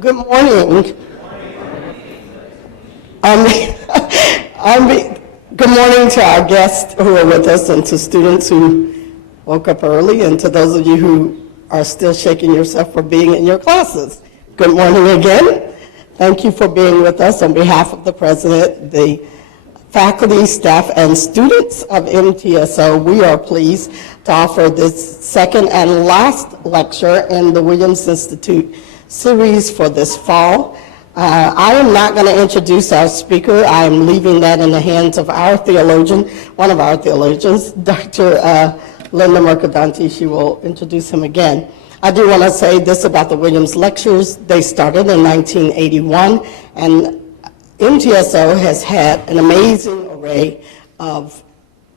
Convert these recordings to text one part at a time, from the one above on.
Good morning. Good morning to our guests who are with us and to students who woke up early and to those of you who are still shaking yourself for being in your classes. Good morning again. Thank you for being with us on behalf of the president, the faculty, staff, and students of MTSO. We are pleased to offer this second and last lecture in the Williams Institute series for this fall. I am not going to introduce our speaker. I am leaving that in the hands of our theologian, one of our theologians, Dr. Linda Mercadante. She will introduce him again. I do want to say this about the Williams Lectures. They started in 1981, and MTSO has had an amazing array of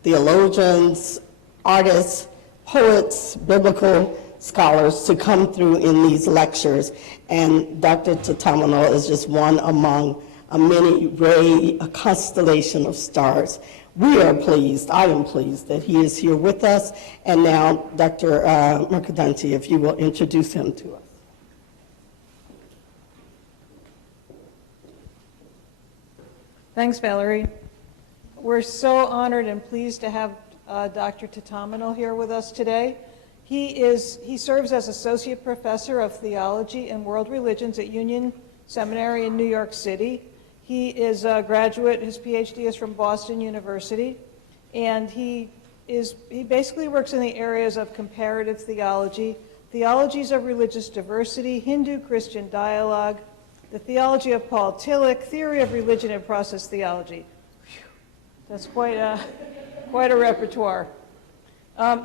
theologians, artists, poets, biblical scholars to come through in these lectures. And Dr. Thatamanil is just one among a many ray, a constellation of stars. We are pleased, I am pleased that he is here with us. And now, Dr. Mercadante, if you will introduce him to us. Thanks, Valerie. We're so honored and pleased to have Dr. Thatamanil here with us today. He serves as Associate Professor of Theology and World Religions at Union Seminary in New York City. He is a graduate, his PhD is from Boston University, and he basically works in the areas of comparative theology, theologies of religious diversity, Hindu-Christian dialogue, the theology of Paul Tillich, theory of religion and process theology. Whew. That's quite a repertoire.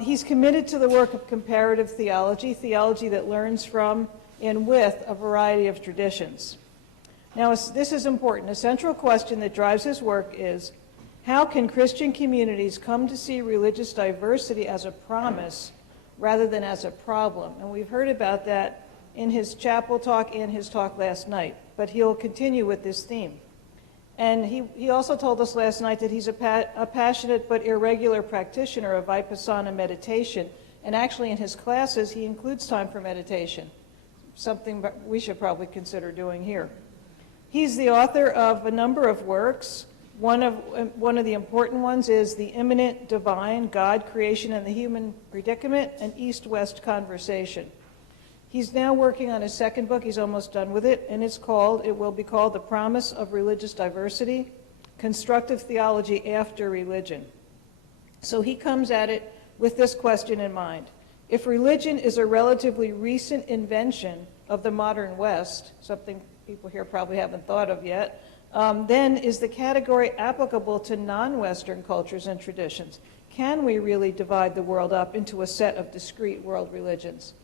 He's committed to the work of comparative theology, theology that learns from and with a variety of traditions. Now, this is important. A central question that drives his work is, how can Christian communities come to see religious diversity as a promise rather than as a problem? And we've heard about that in his chapel talk and his talk last night, but he'll continue with this theme. And he also told us last night that he's a passionate but irregular practitioner of Vipassana meditation, and actually in his classes he includes time for meditation, something we should probably consider doing here. He's the author of a number of works. One of the important ones is The Immanent Divine, God, Creation, and the Human Predicament, an East-West Conversation. He's now working on his second book. He's almost done with it, and it will be called The Promise of Religious Diversity, Constructive Theology After Religion. So he comes at it with this question in mind. If religion is a relatively recent invention of the modern West, something people here probably haven't thought of yet, then is the category applicable to non-Western cultures and traditions? Can we really divide the world up into a set of discrete world religions?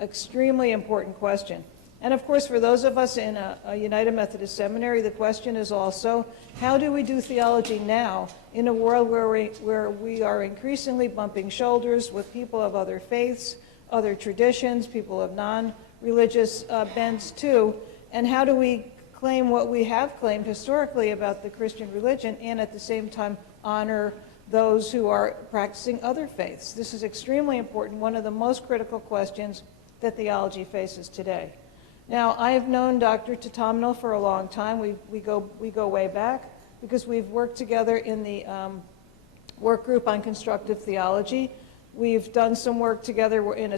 Extremely important question. And of course, for those of us in a United Methodist Seminary, the question is also, how do we do theology now in a world where we are increasingly bumping shoulders with people of other faiths, other traditions, people of non-religious bents too, and how do we claim what we have claimed historically about the Christian religion and at the same time honor those who are practicing other faiths? This is extremely important, one of the most critical questions that theology faces today. Now, I have known Dr. Thatamanil for a long time. We go way back because we've worked together in the work group on constructive theology. We've done some work together in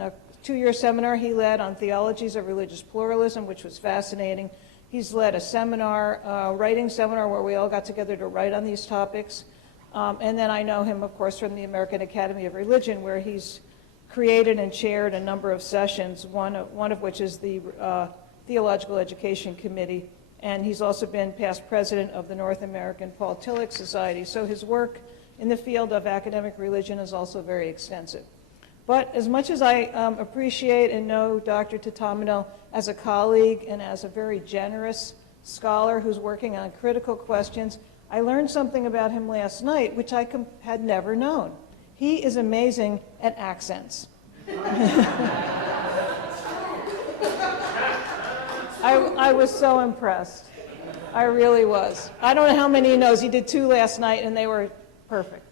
a two-year seminar he led on theologies of religious pluralism, which was fascinating. He's led a seminar, writing seminar, where we all got together to write on these topics. And then I know him, of course, from the American Academy of Religion, where he's created and chaired a number of sessions, one of which is the Theological Education Committee, and he's also been past president of the North American Paul Tillich Society. So his work in the field of academic religion is also very extensive. But as much as I appreciate and know Dr. Thatamanil as a colleague and as a very generous scholar who's working on critical questions, I learned something about him last night which I had never known. He is amazing at accents. I was so impressed. I really was. I don't know how many he knows. He did 2 last night, and they were perfect.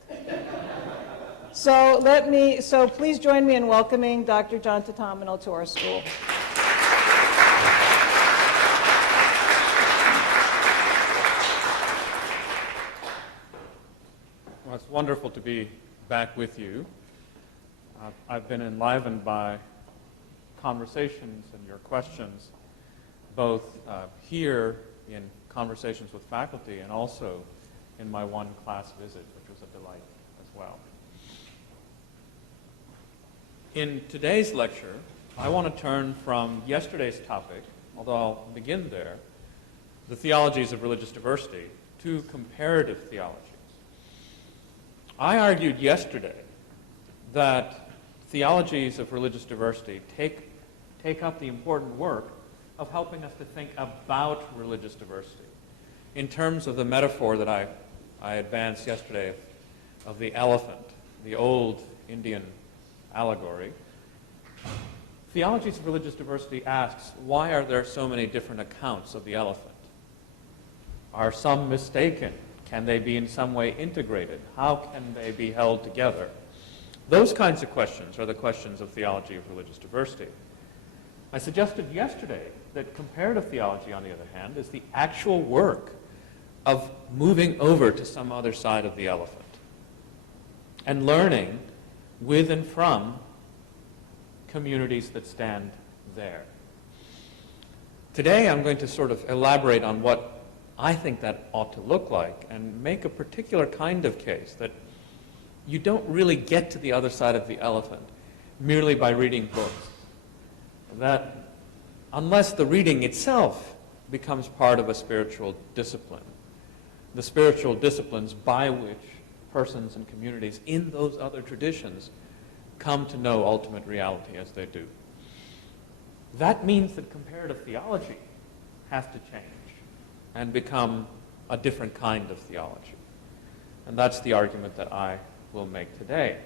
So please join me in welcoming Dr. John Thatamanil to our school. wonderful to be back with you. I've been enlivened by conversations and your questions, both here in conversations with faculty and also in my one class visit, which was a delight as well. In today's lecture, I want to turn from yesterday's topic, although I'll begin there, the theologies of religious diversity, to comparative theologies. I argued yesterday that theologies of religious diversity take up the important work of helping us to think about religious diversity in terms of the metaphor that I advanced yesterday of the elephant, the old Indian allegory. Theologies of religious diversity asks, why are there so many different accounts of the elephant? Are some mistaken? Can they be in some way integrated? How can they be held together? Those kinds of questions are the questions of theology of religious diversity. I suggested yesterday that comparative theology, on the other hand, is the actual work of moving over to some other side of the elephant and learning with and from communities that stand there. Today I'm going to sort of elaborate on what I think that ought to look like and make a particular kind of case that you don't really get to the other side of the elephant merely by reading books. That unless the reading itself becomes part of a spiritual discipline, the spiritual disciplines by which persons and communities in those other traditions come to know ultimate reality as they do. That means that comparative theology has to change and become a different kind of theology. And that's the argument that I will make today.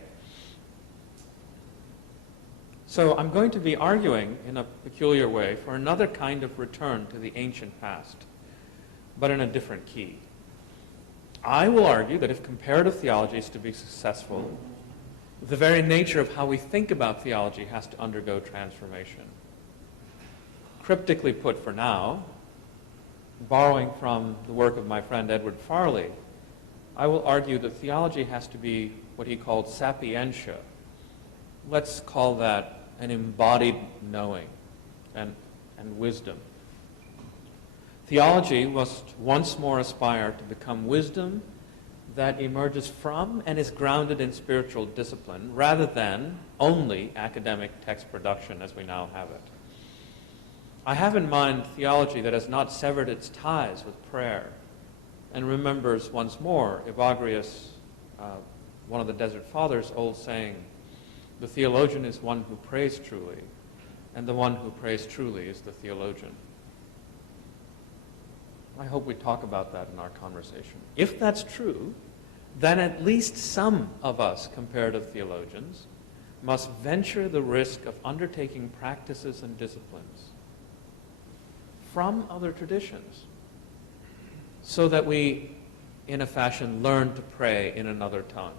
So I'm going to be arguing in a peculiar way for another kind of return to the ancient past, but in a different key. I will argue that if comparative theology is to be successful, the very nature of how we think about theology has to undergo transformation. Cryptically put for now, borrowing from the work of my friend Edward Farley, I will argue that theology has to be what he called sapientia. Let's call that an embodied knowing and wisdom. Theology must once more aspire to become wisdom that emerges from and is grounded in spiritual discipline rather than only academic text production as we now have it. I have in mind theology that has not severed its ties with prayer and remembers once more Evagrius, one of the Desert Fathers' old saying, the theologian is one who prays truly, and the one who prays truly is the theologian. I hope we talk about that in our conversation. If that's true, then at least some of us comparative theologians must venture the risk of undertaking practices and disciplines from other traditions so that we, in a fashion, learn to pray in another tongue.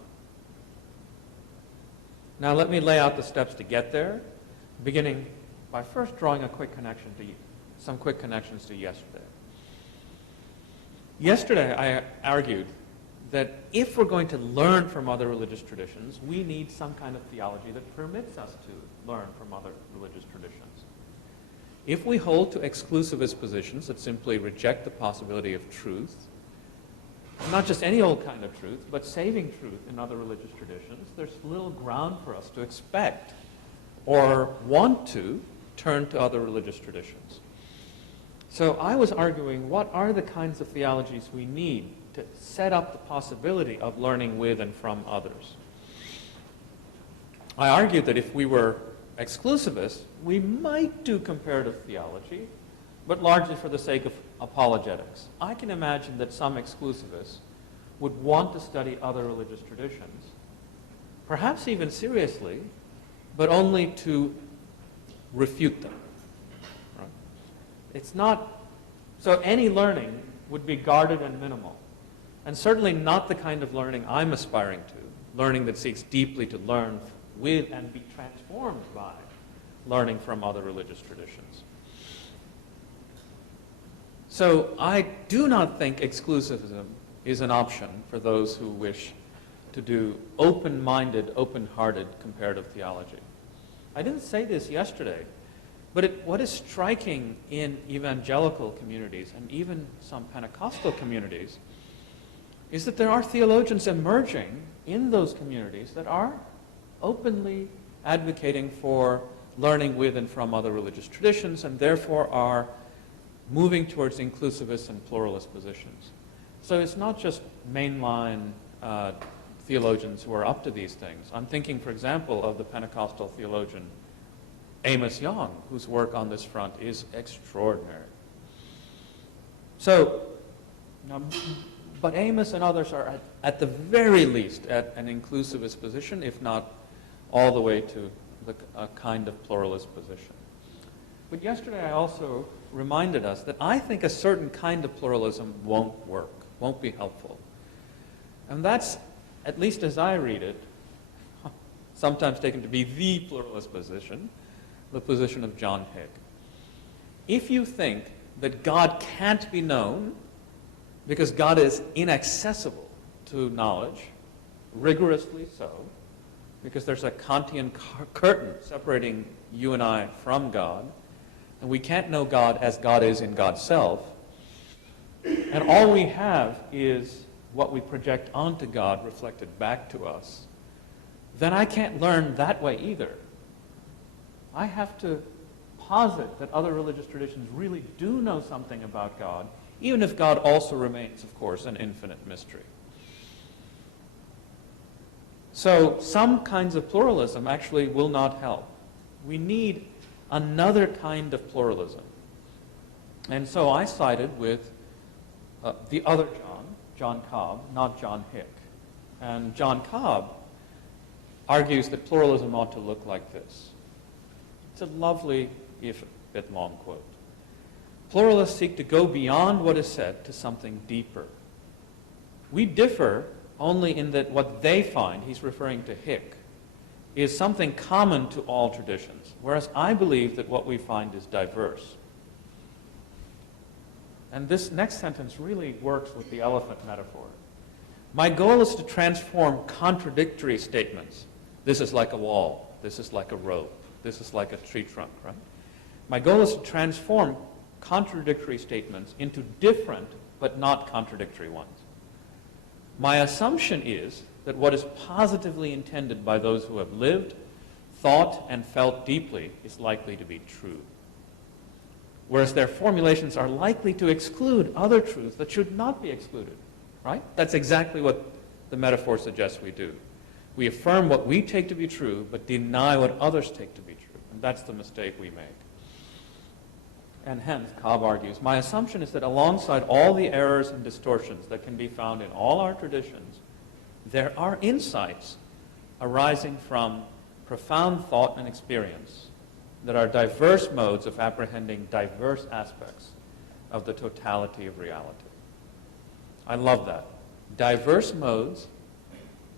Now let me lay out the steps to get there, beginning by first drawing some quick connections to yesterday. Yesterday I argued that if we're going to learn from other religious traditions, we need some kind of theology that permits us to learn from other religious traditions. If we hold to exclusivist positions that simply reject the possibility of truth, not just any old kind of truth, but saving truth in other religious traditions, there's little ground for us to expect or want to turn to other religious traditions. So I was arguing, what are the kinds of theologies we need to set up the possibility of learning with and from others? I argued that if we were exclusivists, we might do comparative theology, but largely for the sake of apologetics. I can imagine that some exclusivists would want to study other religious traditions, perhaps even seriously, but only to refute them. Right? It's not, so any learning would be guarded and minimal, and certainly not the kind of learning I'm aspiring to, learning that seeks deeply to learn with and be transformed by learning from other religious traditions. So I do not think exclusivism is an option for those who wish to do open-minded, open-hearted comparative theology. I didn't say this yesterday, but what is striking in evangelical communities and even some Pentecostal communities is that there are theologians emerging in those communities that are openly advocating for learning with and from other religious traditions, and therefore are moving towards inclusivist and pluralist positions. So it's not just mainline theologians who are up to these things. I'm thinking, for example, of the Pentecostal theologian Amos Young, whose work on this front is extraordinary. So, but Amos and others are at the very least at an inclusivist position, if not all the way to a kind of pluralist position. But yesterday I also reminded us that I think a certain kind of pluralism won't work, won't be helpful. And that's, at least as I read it, sometimes taken to be the pluralist position, the position of John Hick. If you think that God can't be known because God is inaccessible to knowledge, rigorously so, because there's a Kantian curtain separating you and I from God, and we can't know God as God is in God's self, and all we have is what we project onto God reflected back to us, then I can't learn that way either. I have to posit that other religious traditions really do know something about God, even if God also remains, of course, an infinite mystery. So some kinds of pluralism actually will not help. We need another kind of pluralism. And so I sided with the other John Cobb, not John Hick. And John Cobb argues that pluralism ought to look like this. It's a lovely, if a bit long quote. Pluralists seek to go beyond what is said to something deeper. We differ only in that what they find, he's referring to Hick, is something common to all traditions, whereas I believe that what we find is diverse. And this next sentence really works with the elephant metaphor. My goal is to transform contradictory statements. This is like a wall. This is like a rope. This is like a tree trunk, right? My goal is to transform contradictory statements into different but not contradictory ones. My assumption is that what is positively intended by those who have lived, thought, and felt deeply is likely to be true, whereas their formulations are likely to exclude other truths that should not be excluded, right? That's exactly what the metaphor suggests we do. We affirm what we take to be true, but deny what others take to be true, and that's the mistake we make. And hence, Cobb argues, my assumption is that alongside all the errors and distortions that can be found in all our traditions, there are insights arising from profound thought and experience that are diverse modes of apprehending diverse aspects of the totality of reality. I love that. Diverse modes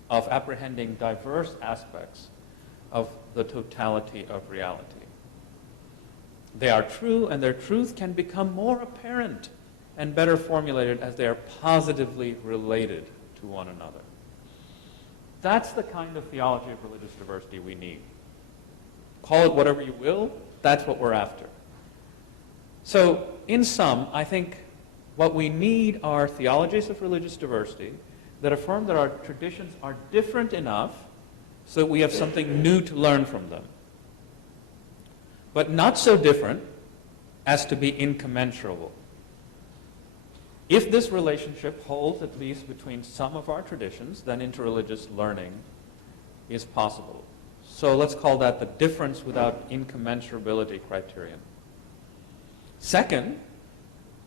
of apprehending diverse aspects of the totality of reality. They are true, and their truth can become more apparent and better formulated as they are positively related to one another. That's the kind of theology of religious diversity we need. Call it whatever you will, that's what we're after. So, in sum, I think what we need are theologies of religious diversity that affirm that our traditions are different enough so that we have something new to learn from them, but not so different as to be incommensurable. If this relationship holds at least between some of our traditions, then interreligious learning is possible. So let's call that the difference without incommensurability criterion. Second,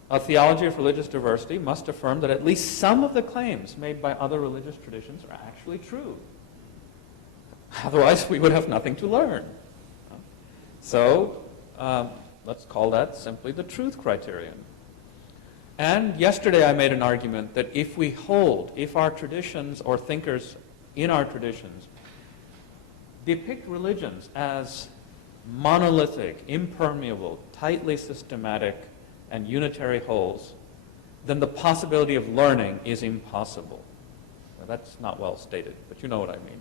a theology of religious diversity must affirm that at least some of the claims made by other religious traditions are actually true. Otherwise, we would have nothing to learn. So let's call that simply the truth criterion. And yesterday I made an argument that if our traditions or thinkers in our traditions depict religions as monolithic, impermeable, tightly systematic, and unitary wholes, then the possibility of learning is impossible. that's not well stated, but you know what I mean.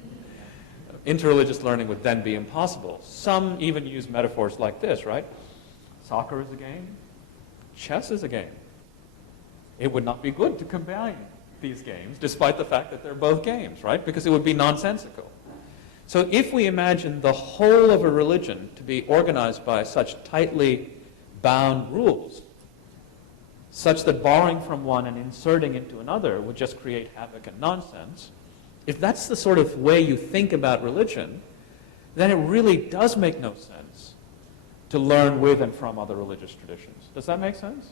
Interreligious learning would then be impossible. Some even use metaphors like this, right? Soccer is a game, chess is a game. It would not be good to combine these games, despite the fact that they're both games, right? Because it would be nonsensical. So if we imagine the whole of a religion to be organized by such tightly bound rules, such that borrowing from one and inserting into another would just create havoc and nonsense, if that's the sort of way you think about religion, then it really does make no sense to learn with and from other religious traditions. Does that make sense?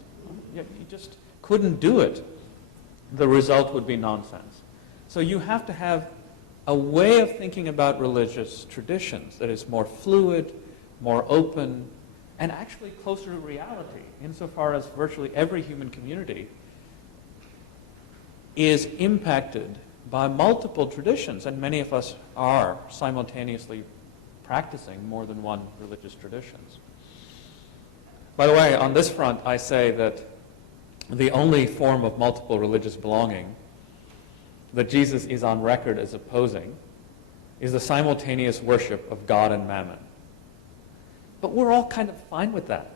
You just couldn't do it. The result would be nonsense. So you have to have a way of thinking about religious traditions that is more fluid, more open, and actually closer to reality, insofar as virtually every human community is impacted by multiple traditions, and many of us are simultaneously practicing more than one religious traditions. By the way, on this front, I say that the only form of multiple religious belonging that Jesus is on record as opposing is the simultaneous worship of God and Mammon. But we're all kind of fine with that.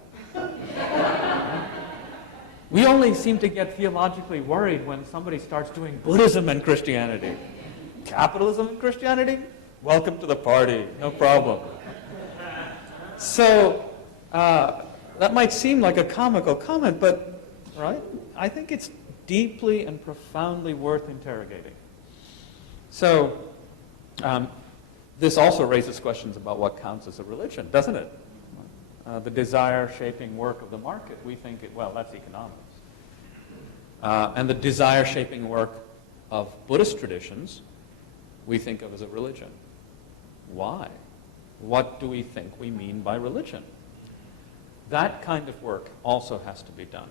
We only seem to get theologically worried when somebody starts doing Buddhism and Christianity. Capitalism and Christianity? Welcome to the party, no problem. So, that might seem like a comical comment, but, right? I think it's deeply and profoundly worth interrogating. So, this also raises questions about what counts as a religion, doesn't it? The desire-shaping work of the market, we think, well, that's economics. And the desire-shaping work of Buddhist traditions, we think of as a religion. Why? What do we think we mean by religion? That kind of work also has to be done.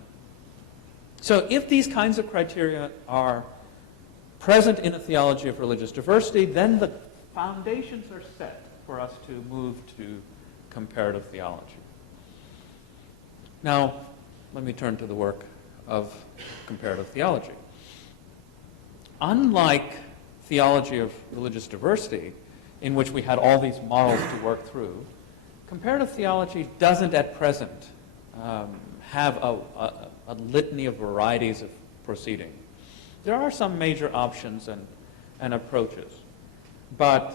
So if these kinds of criteria are present in a theology of religious diversity, then the foundations are set for us to move to comparative theology. Now, let me turn to the work of comparative theology. Unlike theology of religious diversity, in which we had all these models to work through, comparative theology doesn't at present have a litany of varieties of proceeding. There are some major options and approaches, but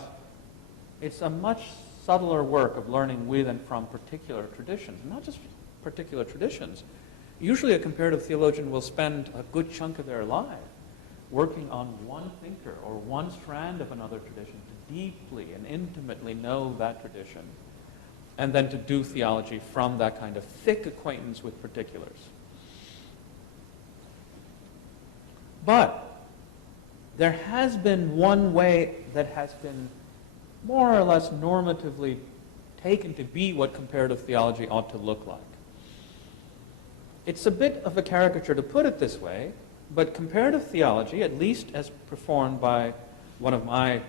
it's a much subtler work of learning with and from particular traditions, not just particular traditions. Usually a comparative theologian will spend a good chunk of their life working on one thinker or one strand of another tradition to deeply and intimately know that tradition, and then to do theology from that kind of thick acquaintance with particulars. But there has been one way that has been more or less normatively taken to be what comparative theology ought to look like. It's a bit of a caricature to put it this way, but comparative theology, at least as performed by one of my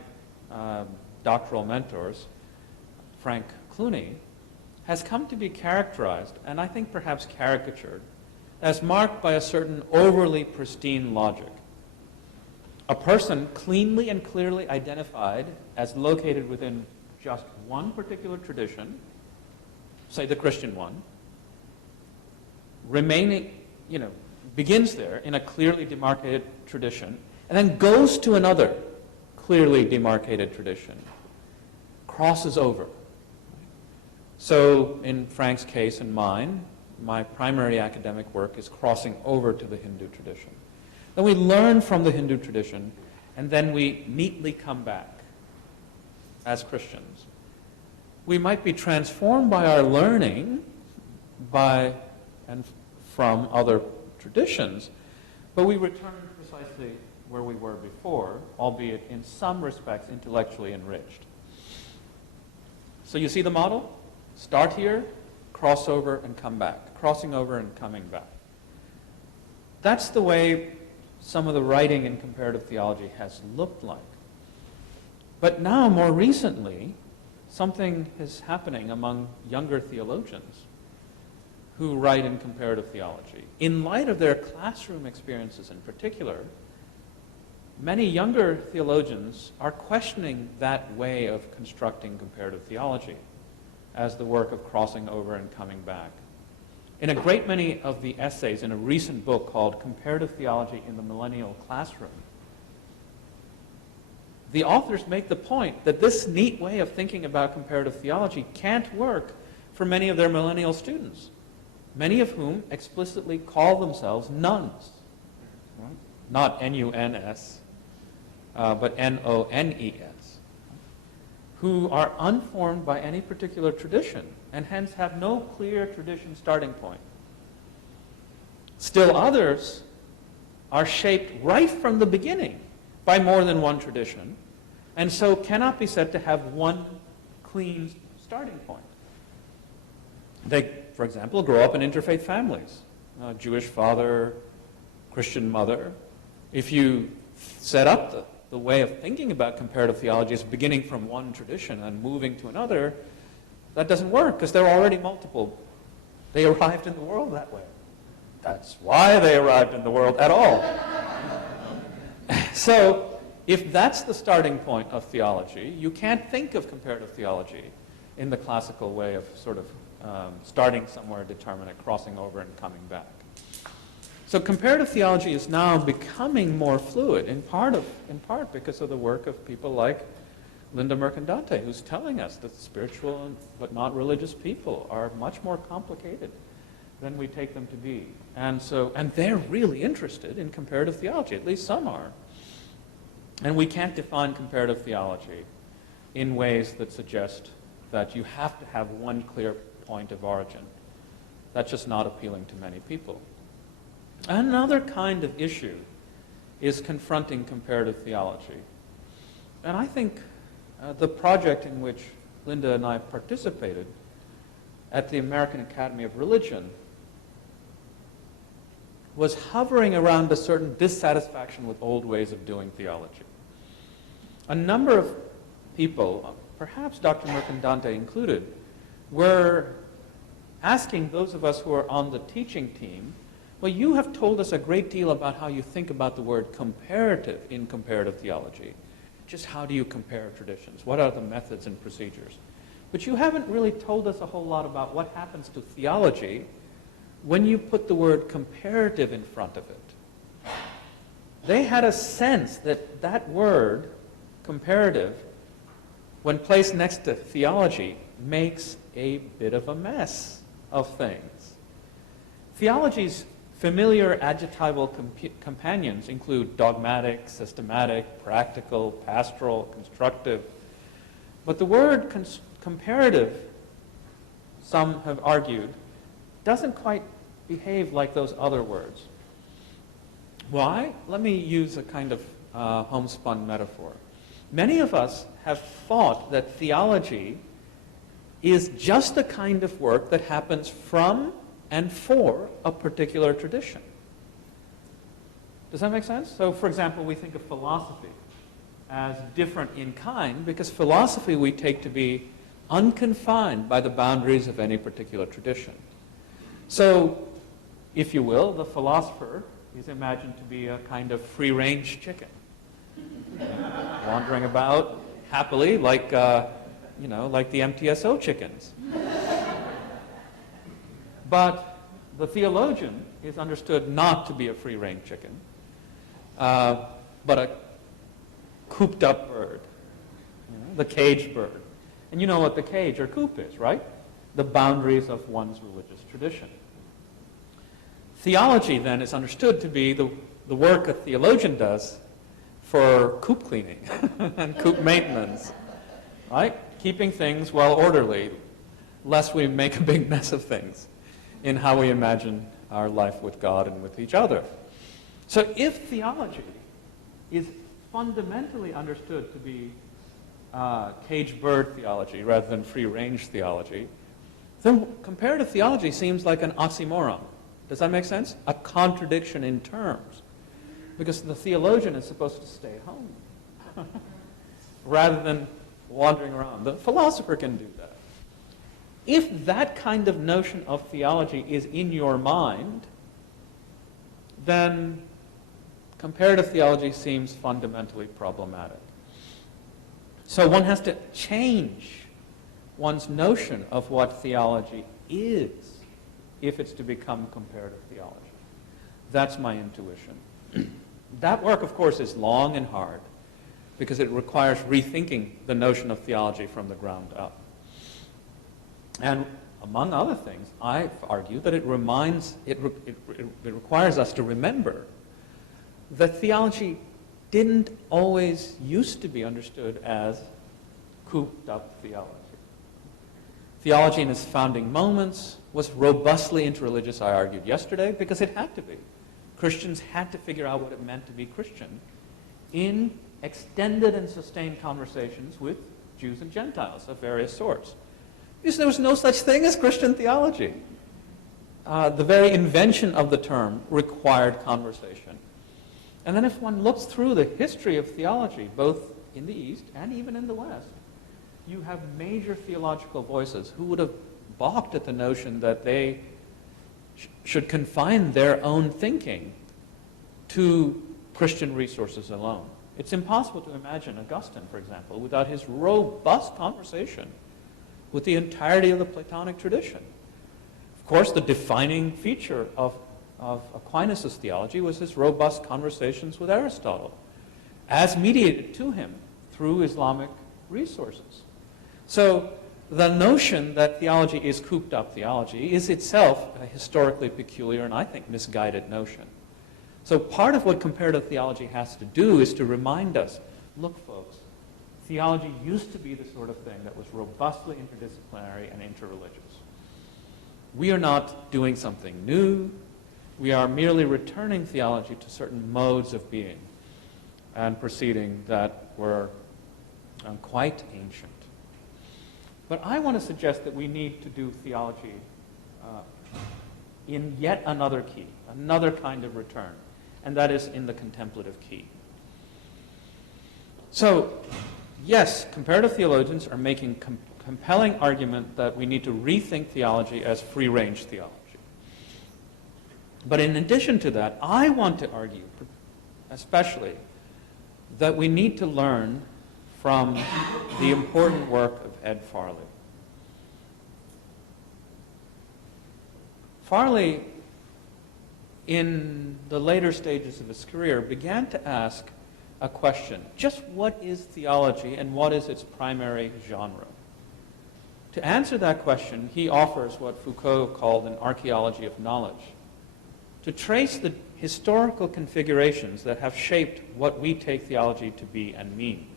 doctoral mentors, Frank Clooney, has come to be characterized, and I think perhaps caricatured, as marked by a certain overly pristine logic. A person cleanly and clearly identified as located within just one particular tradition, say the Christian one, begins there in a clearly demarcated tradition, and then goes to another clearly demarcated tradition, crosses over. So in Frank's case and mine, my primary academic work is crossing over to the Hindu tradition. Then we learn from the Hindu tradition, and then we neatly come back as Christians. We might be transformed by our learning by and from other traditions, but we return precisely where we were before, albeit in some respects intellectually enriched. So you see the model? Start here, cross over, and come back. Crossing over and coming back. That's the way some of the writing in comparative theology has looked like. But now, more recently, something is happening among younger theologians who write in comparative theology. In light of their classroom experiences in particular, many younger theologians are questioning that way of constructing comparative theology as the work of crossing over and coming back. In a great many of the essays in a recent book called Comparative Theology in the Millennial Classroom, the authors make the point that this neat way of thinking about comparative theology can't work for many of their millennial students, many of whom explicitly call themselves nuns. Right? Not N-U-N-S, but N-O-N-E-S, who are unformed by any particular tradition and hence have no clear tradition starting point. Still others are shaped right from the beginning by more than one tradition, and so cannot be said to have one clean starting point. They, for example, grow up in interfaith families, Jewish father, Christian mother. If you set up the way of thinking about comparative theology as beginning from one tradition and moving to another, that doesn't work because there are already multiple. They arrived in the world that way. That's why they arrived in the world at all. So, if that's the starting point of theology, you can't think of comparative theology in the classical way of sort of starting somewhere determinate, crossing over and coming back. So comparative theology is now becoming more fluid, in part because of the work of people like Linda Mercandante, who's telling us that spiritual but not religious people are much more complicated than we take them to be. And they're really interested in comparative theology, at least some are. And we can't define comparative theology in ways that suggest that you have to have one clear point of origin. That's just not appealing to many people. Another kind of issue is confronting comparative theology. And I think the project in which Linda and I participated at the American Academy of Religion was hovering around a certain dissatisfaction with old ways of doing theology. A number of people, perhaps Dr. Mercandante included, were asking those of us who are on the teaching team, well, you have told us a great deal about how you think about the word comparative in comparative theology. Just how do you compare traditions? What are the methods and procedures? But you haven't really told us a whole lot about what happens to theology when you put the word comparative in front of it. They had a sense that that word, comparative, when placed next to theology, makes a bit of a mess of things. Theology's familiar adjectival companions include dogmatic, systematic, practical, pastoral, constructive. But the word comparative, some have argued, doesn't quite behave like those other words. Why? Let me use a kind of homespun metaphor. Many of us have thought that theology is just the kind of work that happens from and for a particular tradition. Does that make sense? So, for example, we think of philosophy as different in kind because philosophy we take to be unconfined by the boundaries of any particular tradition. So, if you will, the philosopher is imagined to be a kind of free-range chicken, wandering about happily like the MTSO chickens. But the theologian is understood not to be a free-range chicken, but a cooped-up bird, the caged bird. And you know what the cage or coop is, right? The boundaries of one's religious tradition. Theology, then, is understood to be the work a theologian does for coop cleaning and coop maintenance, right? Keeping things well orderly, lest we make a big mess of things in how we imagine our life with God and with each other. So if theology is fundamentally understood to be caged bird theology rather than free-range theology, then comparative theology seems like an oxymoron. Does that make sense? A contradiction in terms. Because the theologian is supposed to stay at home rather than wandering around. The philosopher can do that. If that kind of notion of theology is in your mind, then comparative theology seems fundamentally problematic. So one has to change one's notion of what theology is if it's to become comparative theology. That's my intuition. That work, of course, is long and hard because it requires rethinking the notion of theology from the ground up. And among other things, I argue that it requires us to remember that theology didn't always used to be understood as cooped-up theology. Theology in its founding moments was robustly interreligious, I argued yesterday, because it had to be. Christians had to figure out what it meant to be Christian in extended and sustained conversations with Jews and Gentiles of various sorts. Because there was no such thing as Christian theology. The very invention of the term required conversation. And then if one looks through the history of theology, both in the East and even in the West, you have major theological voices who would have balked at the notion that they should confine their own thinking to Christian resources alone. It's impossible to imagine Augustine, for example, without his robust conversation with the entirety of the Platonic tradition. Of course, the defining feature of Aquinas' theology was his robust conversations with Aristotle, as mediated to him through Islamic resources. So the notion that theology is cooped up theology is itself a historically peculiar and I think misguided notion. So part of what comparative theology has to do is to remind us, look folks, theology used to be the sort of thing that was robustly interdisciplinary and interreligious. We are not doing something new. We are merely returning theology to certain modes of being and proceeding that were quite ancient. But I want to suggest that we need to do theology in yet another key, another kind of return, and that is in the contemplative key. So, yes, comparative theologians are making compelling argument that we need to rethink theology as free-range theology. But in addition to that, I want to argue, especially, that we need to learn from the important work of Ed Farley. Farley, in the later stages of his career, began to ask a question. Just what is theology and what is its primary genre? To answer that question, he offers what Foucault called an archaeology of knowledge, to trace the historical configurations that have shaped what we take theology to be and mean.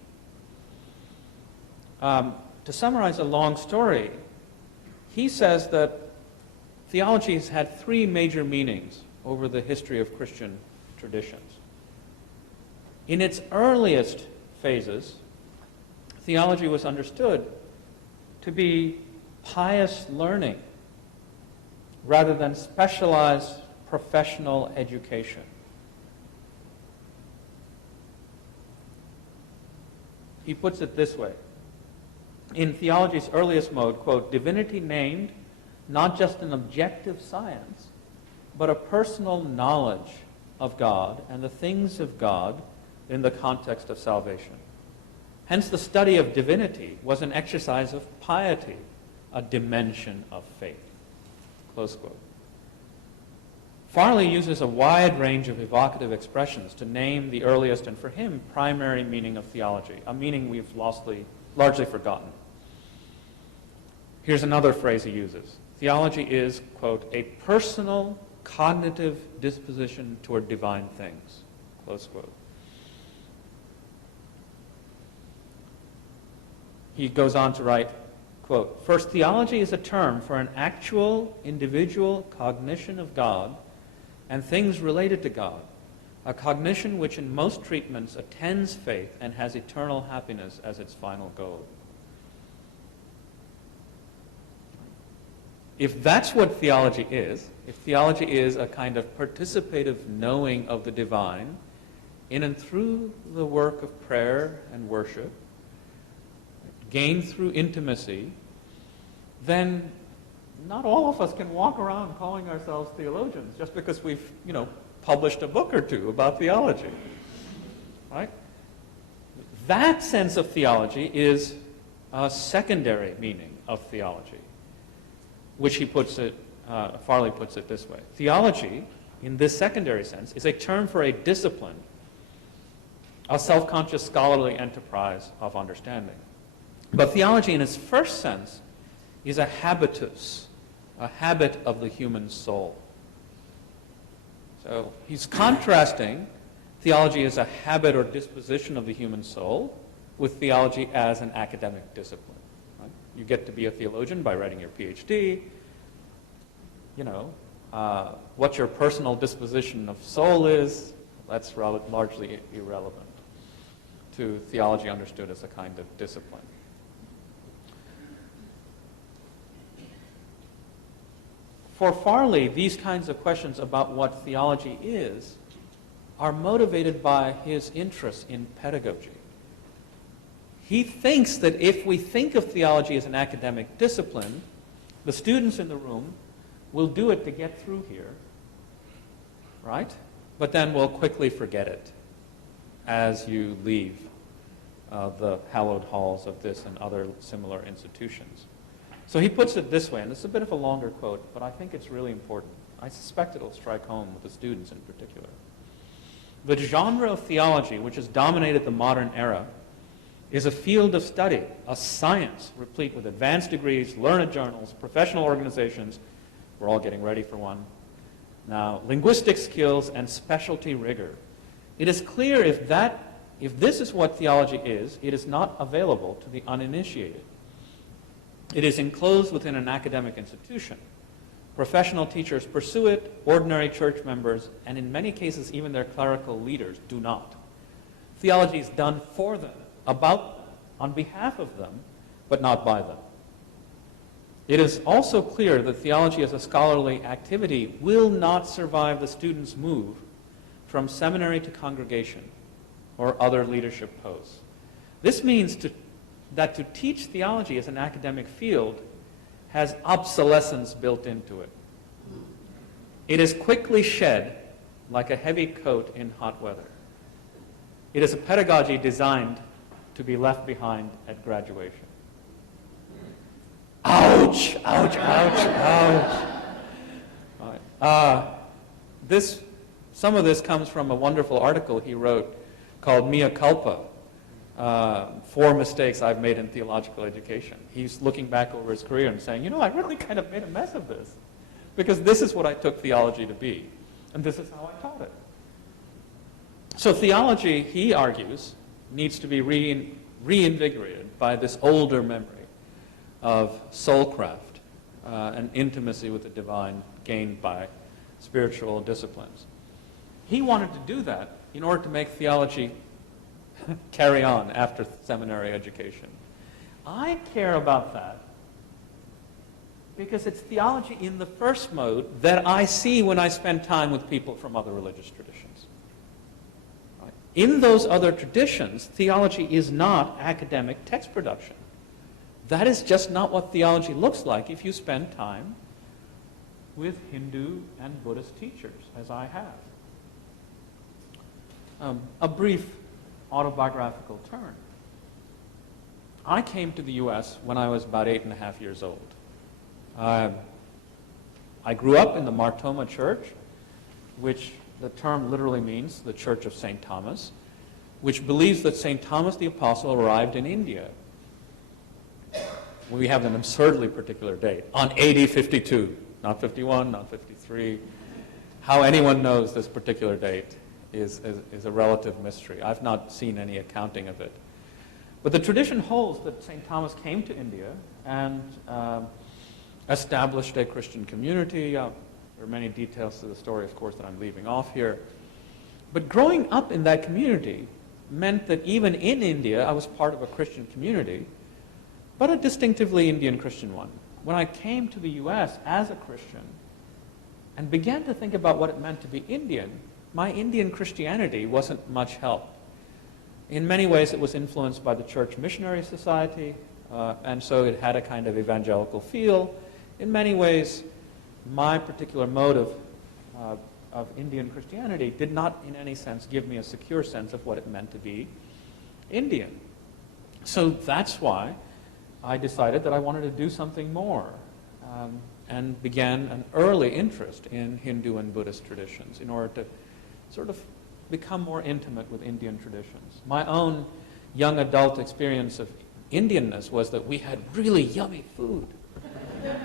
To summarize a long story, he says that theology has had three major meanings over the history of Christian traditions. In its earliest phases, theology was understood to be pious learning rather than specialized professional education. He puts it this way. In theology's earliest mode, quote, divinity named not just an objective science, but a personal knowledge of God and the things of God in the context of salvation. Hence, the study of divinity was an exercise of piety, a dimension of faith. Close quote. Farley uses a wide range of evocative expressions to name the earliest and, for him, primary meaning of theology, a meaning we've largely forgotten. Here's another phrase he uses. Theology is, quote, a personal cognitive disposition toward divine things, close quote. He goes on to write, quote, first, theology is a term for an actual individual cognition of God and things related to God, a cognition which in most treatments attends faith and has eternal happiness as its final goal. If that's what theology is, if theology is a kind of participative knowing of the divine in and through the work of prayer and worship, gained through intimacy, then not all of us can walk around calling ourselves theologians just because we've, published a book or two about theology. Right? That sense of theology is a secondary meaning of theology, which he puts it, Farley puts it this way. Theology, in this secondary sense, is a term for a discipline, a self-conscious scholarly enterprise of understanding. But theology in its first sense is a habitus, a habit of the human soul. So he's contrasting theology as a habit or disposition of the human soul with theology as an academic discipline. Right? You get to be a theologian by writing your PhD. You know, what your personal disposition of soul is, that's largely irrelevant to theology understood as a kind of discipline. For Farley, these kinds of questions about what theology is are motivated by his interest in pedagogy. He thinks that if we think of theology as an academic discipline, the students in the room will do it to get through here, right? But then we'll quickly forget it as you leave the hallowed halls of this and other similar institutions. So he puts it this way, and this is a bit of a longer quote, but I think it's really important. I suspect it'll strike home with the students in particular. The genre of theology which has dominated the modern era is a field of study, a science replete with advanced degrees, learned journals, professional organizations. We're all getting ready for one now. Linguistic skills and specialty rigor. It is clear if this is what theology is, it is not available to the uninitiated. It is enclosed within an academic institution. Professional teachers pursue it, ordinary church members, and in many cases even their clerical leaders do not. Theology is done for them, about them, on behalf of them, but not by them. It is also clear that theology as a scholarly activity will not survive the student's move from seminary to congregation or other leadership posts. This means that to teach theology as an academic field has obsolescence built into it. It is quickly shed like a heavy coat in hot weather. It is a pedagogy designed to be left behind at graduation. Ouch, ouch, ouch, ouch. All right. Some of this comes from a wonderful article he wrote called Mea Culpa, 4 mistakes I've made in theological education. He's looking back over his career and saying, I really kind of made a mess of this, because this is what I took theology to be, and this is how I taught it. So theology, he argues, needs to be reinvigorated by this older memory of soulcraft and intimacy with the divine gained by spiritual disciplines. He wanted to do that in order to make theology carry on after seminary education. I care about that because it's theology in the first mode that I see when I spend time with people from other religious traditions. Right? In those other traditions, theology is not academic text production. That is just not what theology looks like if you spend time with Hindu and Buddhist teachers, as I have. A brief autobiographical turn. I came to the U.S. when I was about 8.5 years old. I grew up in the Mar Thoma Church, which the term literally means the Church of St. Thomas, which believes that St. Thomas the Apostle arrived in India. We have an absurdly particular date, on AD 52, not 51, not 53. How anyone knows this particular date is a relative mystery. I've not seen any accounting of it. But the tradition holds that St. Thomas came to India and established a Christian community. There are many details to the story, of course, that I'm leaving off here. But growing up in that community meant that even in India, I was part of a Christian community, but a distinctively Indian Christian one. When I came to the U.S. as a Christian and began to think about what it meant to be Indian, my Indian Christianity wasn't much help. In many ways, it was influenced by the Church Missionary Society, and so it had a kind of evangelical feel. In many ways, my particular mode of Indian Christianity did not in any sense give me a secure sense of what it meant to be Indian. So that's why I decided that I wanted to do something more, and began an early interest in Hindu and Buddhist traditions in order to sort of become more intimate with Indian traditions. My own young adult experience of Indianness was that we had really yummy food,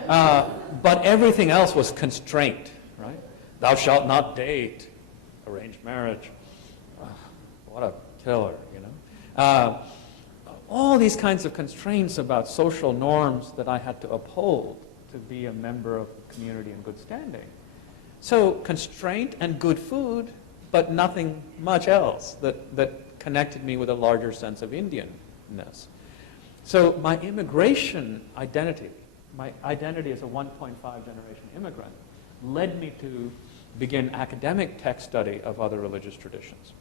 but everything else was constraint, right? Thou shalt not date, arranged marriage. What a killer, you know. All these kinds of constraints about social norms that I had to uphold to be a member of the community in good standing. So constraint and good food, but nothing much else that connected me with a larger sense of Indianness. So my immigration identity, my identity as a 1.5 generation immigrant, led me to begin academic text study of other religious traditions.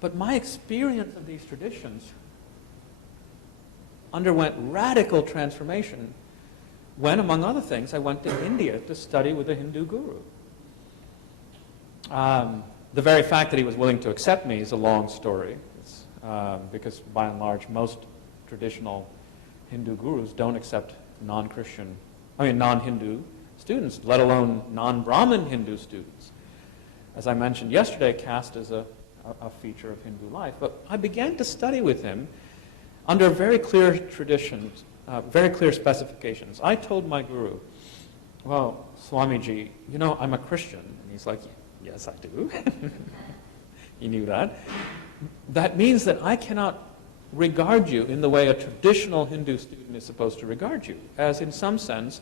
But my experience of these traditions underwent radical transformation when, among other things, I went to India to study with a Hindu guru. The very fact that he was willing to accept me is a long story, because by and large most traditional Hindu gurus don't accept non-Hindu students, let alone non-Brahmin Hindu students. As I mentioned yesterday, caste is a feature of Hindu life. But I began to study with him under very clear traditions, very clear specifications. I told my guru, well, Swamiji, you know, I'm a Christian. And he's like, yes, I do. He knew that. That means that I cannot regard you in the way a traditional Hindu student is supposed to regard you, as in some sense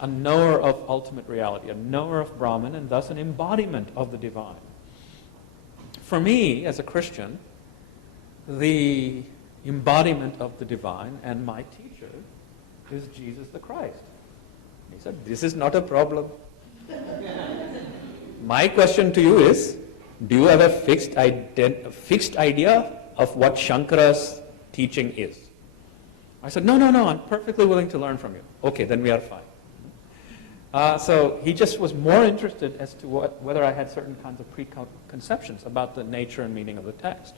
a knower of ultimate reality, a knower of Brahman, and thus an embodiment of the divine. For me, as a Christian, the embodiment of the divine and my teacher is Jesus the Christ. He said, this is not a problem. My question to you is, do you have a fixed idea of what Shankara's teaching is? I said, no, I'm perfectly willing to learn from you. Okay, then we are fine. So he just was more interested as to whether I had certain kinds of preconceptions about the nature and meaning of the text.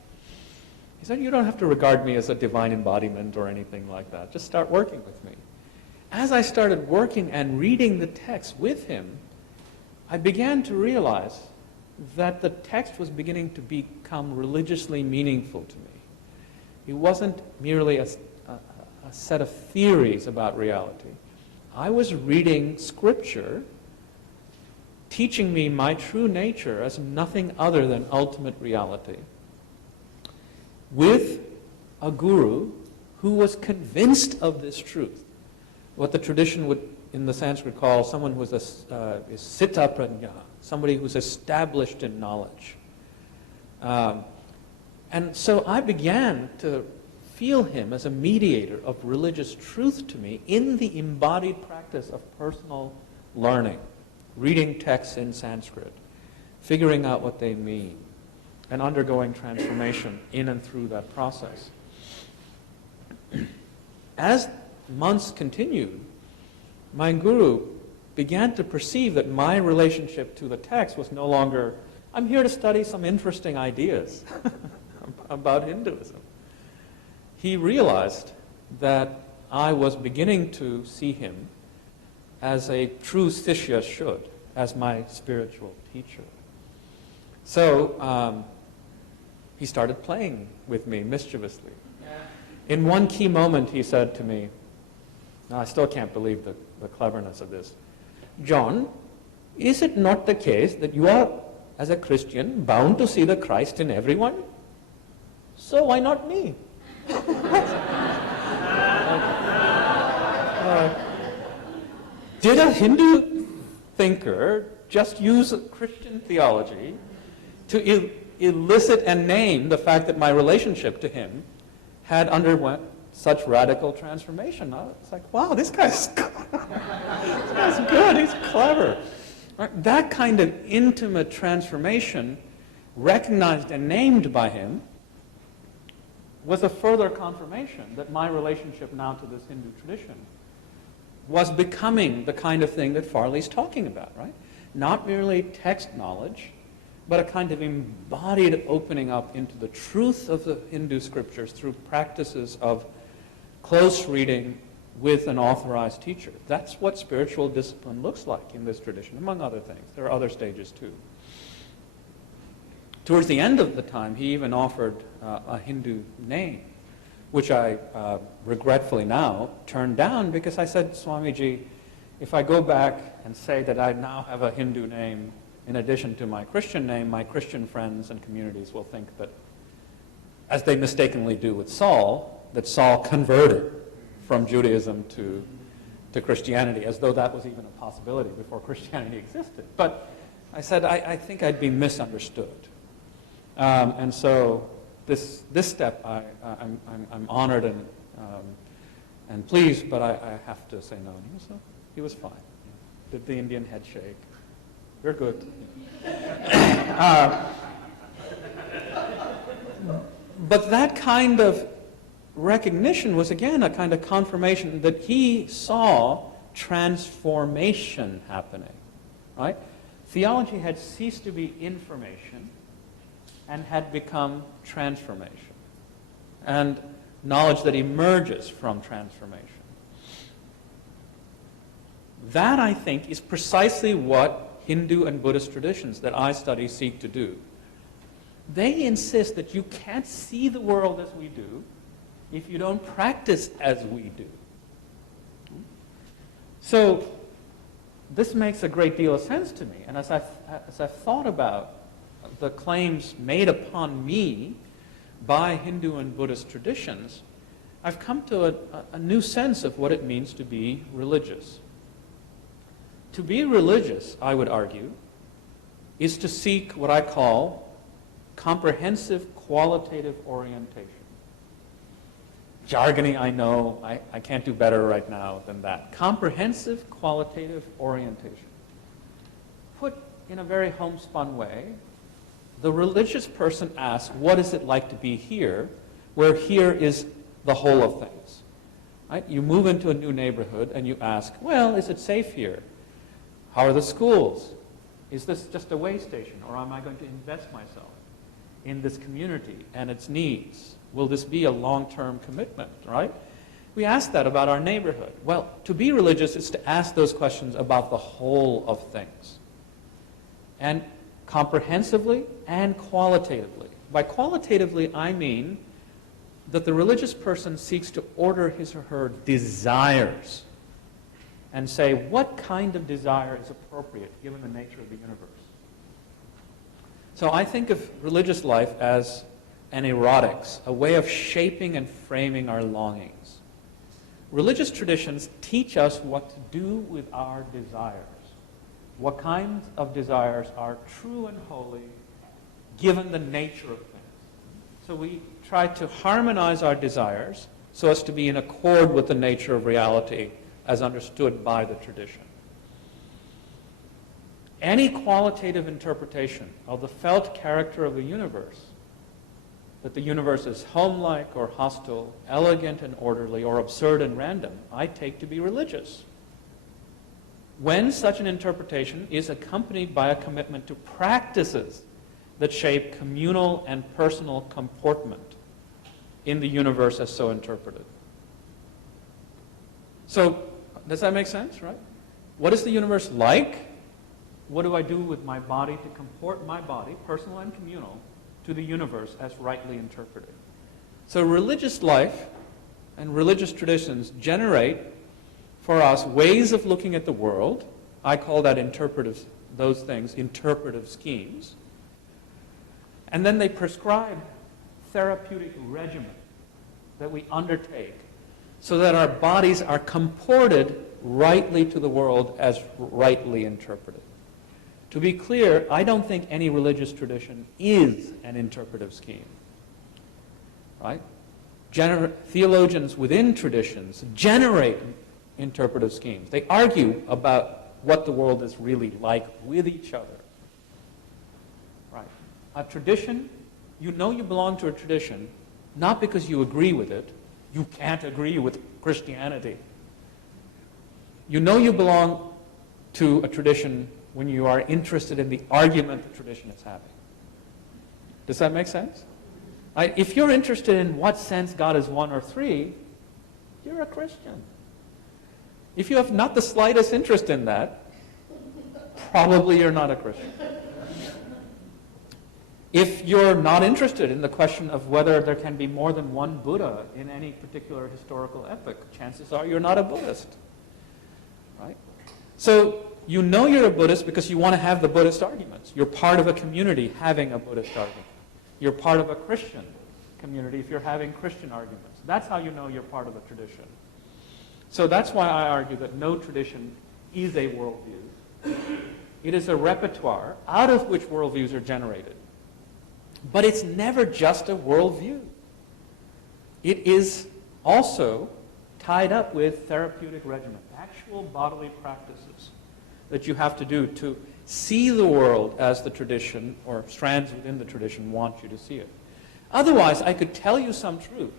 He said, you don't have to regard me as a divine embodiment or anything like that. Just start working with me. As I started working and reading the text with him, I began to realize that the text was beginning to become religiously meaningful to me. It wasn't merely a set of theories about reality. I was reading Scripture teaching me my true nature as nothing other than ultimate reality, with a guru who was convinced of this truth, what the tradition would, in the Sanskrit, call someone who is sita prajna, somebody who's established in knowledge. And so I began to feel him as a mediator of religious truth to me in the embodied practice of personal learning, reading texts in Sanskrit, figuring out what they mean, and undergoing transformation in and through that process. As months continued, my guru began to perceive that my relationship to the text was no longer, I'm here to study some interesting ideas about Hinduism. He realized that I was beginning to see him as a true Sishya should, as my spiritual teacher. So he started playing with me mischievously. In one key moment, he said to me, now I still can't believe the cleverness of this, John, is it not the case that you are, as a Christian, bound to see the Christ in everyone? So why not me? Did a Hindu thinker just use Christian theology to elicit and name the fact that my relationship to him had underwent such radical transformation? It's like, wow, this guy's good, he's clever. Right? That kind of intimate transformation, recognized and named by him, was a further confirmation that my relationship now to this Hindu tradition was becoming the kind of thing that Farley's talking about, right? not merely text knowledge, but a kind of embodied opening up into the truth of the Hindu scriptures through practices of close reading with an authorized teacher. That's what spiritual discipline looks like in this tradition, among other things. There are other stages too. Towards the end of the time, he even offered a Hindu name, which I regretfully now turned down because I said, Swamiji, if I go back and say that I now have a Hindu name in addition to my Christian name, my Christian friends and communities will think that, as they mistakenly do with Saul, that Saul converted from Judaism to Christianity, as though that was even a possibility before Christianity existed. But I said, I think I'd be misunderstood. And so this step, I'm honored and pleased, but I have to say no. He was fine. Did the Indian head shake? We're good. But that kind of recognition was, again, a kind of confirmation that he saw transformation happening, right? Theology had ceased to be information and had become transformation, and knowledge that emerges from transformation. That, I think, is precisely what Hindu and Buddhist traditions that I study seek to do. They insist that you can't see the world as we do if you don't practice as we do. So this makes a great deal of sense to me. And as I've thought about the claims made upon me by Hindu and Buddhist traditions, I've come to a new sense of what it means to be religious. To be religious, I would argue, is to seek what I call comprehensive qualitative orientation. Jargony, I know. I can't do better right now than that. Comprehensive qualitative orientation. Put in a very homespun way, the religious person asks, what is it like to be here, where here is the whole of things? Right? You move into a new neighborhood and you ask, well, is it safe here? How are the schools? Is this just a way station, or am I going to invest myself in this community and its needs? Will this be a long-term commitment, right? We ask that about our neighborhood. Well, to be religious is to ask those questions about the whole of things, and comprehensively and qualitatively. By qualitatively, I mean that the religious person seeks to order his or her desires and say, what kind of desire is appropriate given the nature of the universe? So I think of religious life as an erotics, a way of shaping and framing our longings. Religious traditions teach us what to do with our desires, what kinds of desires are true and holy given the nature of things. So we try to harmonize our desires so as to be in accord with the nature of reality as understood by the tradition. Any qualitative interpretation of the felt character of the universe, that the universe is homelike or hostile, elegant and orderly, or absurd and random, I take to be religious. When such an interpretation is accompanied by a commitment to practices that shape communal and personal comportment in the universe as so interpreted. So, does that make sense, right? What is the universe like? What do I do with my body to comport my body, personal and communal, to the universe as rightly interpreted? So religious life and religious traditions generate for us ways of looking at the world. I call that those things interpretive schemes. And then they prescribe therapeutic regimen that we undertake so that our bodies are comported rightly to the world as rightly interpreted. To be clear, I don't think any religious tradition is an interpretive scheme. Right? Theologians within traditions generate interpretive schemes. They argue about what the world is really like with each other. Right? A tradition, you know you belong to a tradition, not because you agree with it. You can't agree with Christianity. You know you belong to a tradition when you are interested in the argument the tradition is having. Does that make sense? If you're interested in what sense God is one or three, you're a Christian. If you have not the slightest interest in that, probably you're not a Christian. If you're not interested in the question of whether there can be more than one Buddha in any particular historical epoch, chances are you're not a Buddhist. Right? So you know you're a Buddhist because you want to have the Buddhist arguments. You're part of a community having a Buddhist argument. You're part of a Christian community if you're having Christian arguments. That's how you know you're part of a tradition. So that's why I argue that no tradition is a worldview. It is a repertoire out of which worldviews are generated. But it's never just a worldview. It is also tied up with therapeutic regimen, actual bodily practices that you have to do to see the world as the tradition or strands within the tradition want you to see it. Otherwise, I could tell you some truth.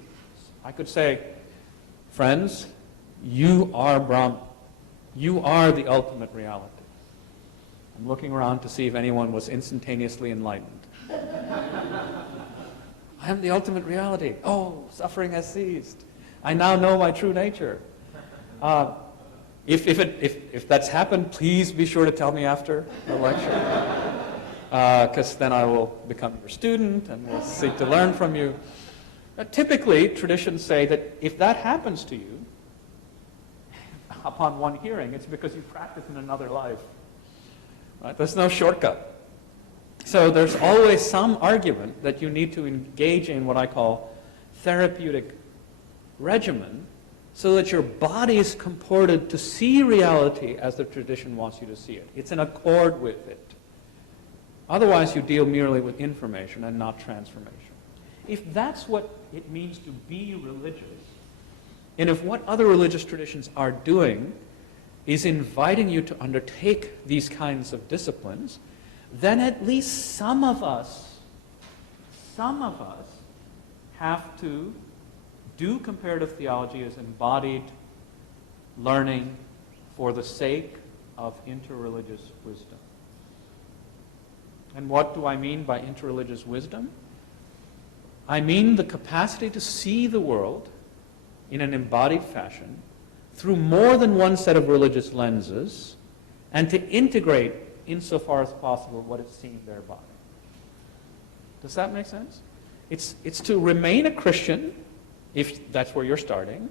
I could say, friends, you are Brahman. You are the ultimate reality. I'm looking around to see if anyone was instantaneously enlightened. I am the ultimate reality. Oh, suffering has ceased. I now know my true nature. If that's happened, please be sure to tell me after the lecture, because then I will become your student and will seek to learn from you. Typically, traditions say that if that happens to you, upon one hearing, it's because you practice in another life. Right? There's no shortcut. So there's always some argument that you need to engage in what I call therapeutic regimen so that your body is comported to see reality as the tradition wants you to see it. It's in accord with it. Otherwise, you deal merely with information and not transformation. If that's what it means to be religious, and if what other religious traditions are doing is inviting you to undertake these kinds of disciplines, then at least some of us have to do comparative theology as embodied learning for the sake of interreligious wisdom. And what do I mean by interreligious wisdom? I mean the capacity to see the world in an embodied fashion through more than one set of religious lenses and to integrate insofar as possible what is seen thereby. Does that make sense? It's to remain a Christian, if that's where you're starting,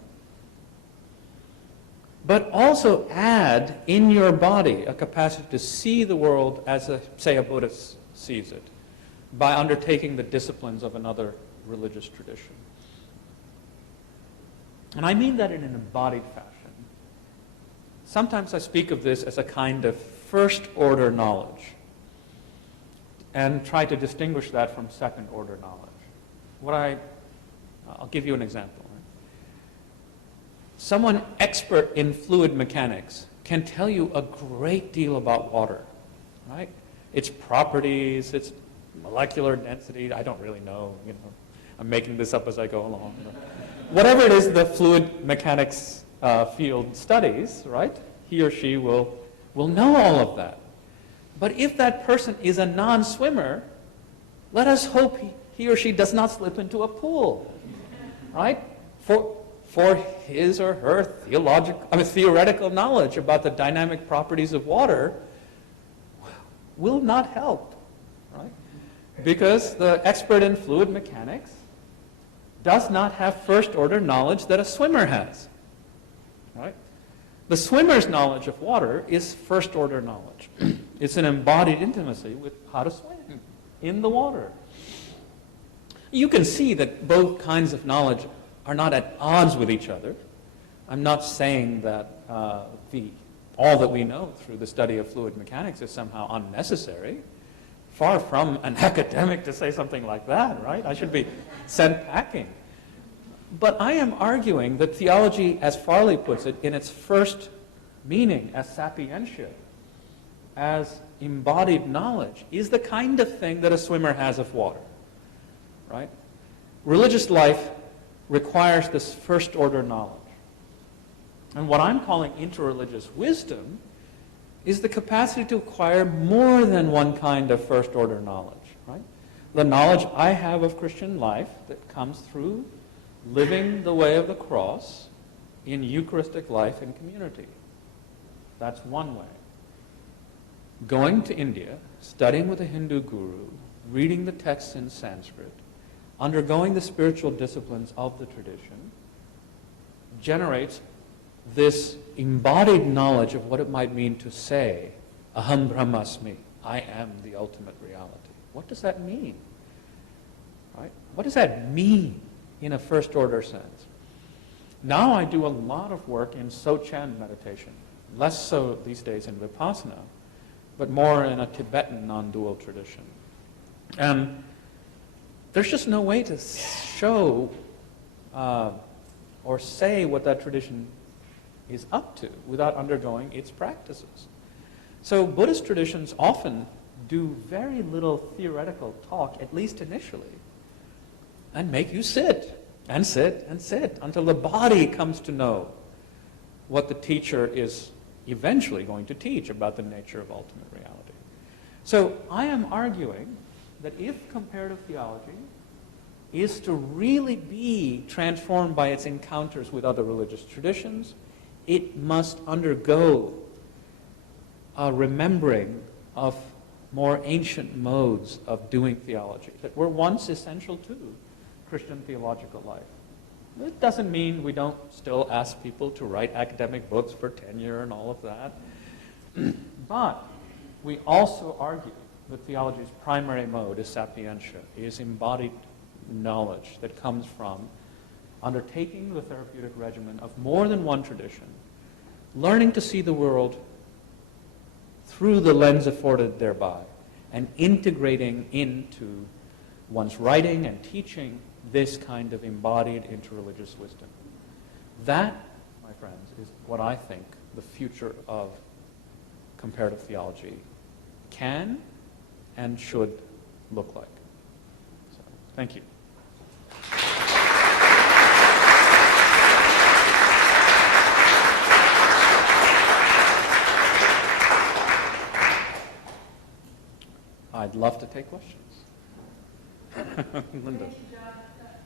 but also add in your body a capacity to see the world as, say, a Buddhist sees it, by undertaking the disciplines of another religious tradition. And I mean that in an embodied fashion. Sometimes I speak of this as a kind of first-order knowledge and try to distinguish that from second-order knowledge. I'll give you an example. Someone expert in fluid mechanics can tell you a great deal about water, right? Its properties, its molecular density, I don't really know, I'm making this up as I go along. Whatever it is the fluid mechanics field studies, right? He or she will know all of that. But if that person is a non-swimmer, let us hope he or she does not slip into a pool, right? For his or her theoretical knowledge about the dynamic properties of water will not help, right? Because the expert in fluid mechanics does not have first-order knowledge that a swimmer has, right? The swimmer's knowledge of water is first-order knowledge. It's an embodied intimacy with how to swim in the water. You can see that both kinds of knowledge are not at odds with each other. I'm not saying that all that we know through the study of fluid mechanics is somehow unnecessary. Far from an academic to say something like that, right? I should be sent packing. But I am arguing that theology, as Farley puts it, in its first meaning, as sapientia, as embodied knowledge, is the kind of thing that a swimmer has of water, right? Religious life requires this first-order knowledge. And what I'm calling interreligious wisdom is the capacity to acquire more than one kind of first-order knowledge, right? The knowledge I have of Christian life that comes through living the way of the cross in Eucharistic life and community. That's one way. Going to India, studying with a Hindu guru, reading the texts in Sanskrit, undergoing the spiritual disciplines of the tradition, generates this embodied knowledge of what it might mean to say, Aham Brahmasmi, I am the ultimate reality. What does that mean? Right? What does that mean in a first-order sense? Now I do a lot of work in Sochen meditation, less so these days in Vipassana, but more in a Tibetan non-dual tradition. And there's just no way to show or say what that tradition is up to without undergoing its practices. So Buddhist traditions often do very little theoretical talk, at least initially, and make you sit and sit and sit until the body comes to know what the teacher is eventually going to teach about the nature of ultimate reality. So I am arguing that if comparative theology is to really be transformed by its encounters with other religious traditions, it must undergo a remembering of more ancient modes of doing theology that were once essential to Christian theological life. It doesn't mean we don't still ask people to write academic books for tenure and all of that. But we also argue that theology's primary mode is sapientia, is embodied knowledge that comes from undertaking the therapeutic regimen of more than one tradition, learning to see the world through the lens afforded thereby, and integrating into one's writing and teaching this kind of embodied interreligious wisdom. That, my friends, is what I think the future of comparative theology can and should look like. So, thank you. I'd love to take questions. Linda. Thank you, John.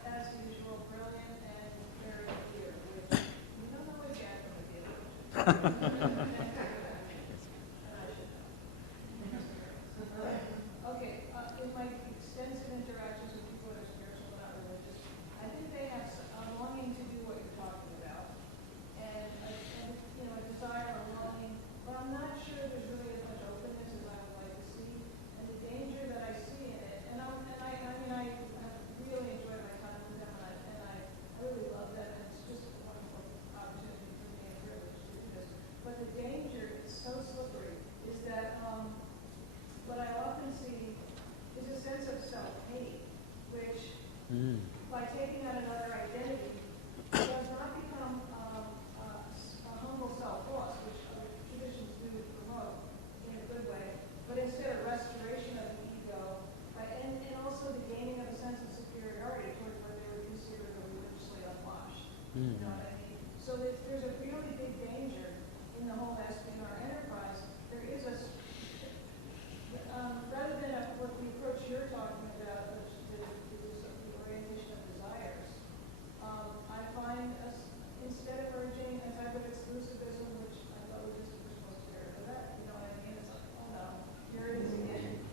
As usual, brilliant and very clear. You don't always get from the Okay, in my extensive interactions with people that are spiritual but not religious, I think they have a longing to do what you're talking about, and a desire, a longing, but I'm not sure there's really as much openness as I would like to see, and the danger that I see in it. And I have really enjoyed my time with them, and I really love them, and it's just a wonderful opportunity for me and privilege to do this. But the danger is so slippery is that what I often see is a sense of self-hate, which, by taking on another identity, does not become a humble self-loss, which other traditions do promote in a good way, but instead a restoration of the ego, and also the gaining of a sense of superiority towards what they would consider religiously unwashed. You know what I mean? So there's a really big danger in the whole in our enterprise. There is rather than what the approach you're talking about, the orientation of desires, I find us, instead of urging a type of exclusivism, which I thought religious were supposed to bear for that, you know what I mean? It's like, oh no, here it is again.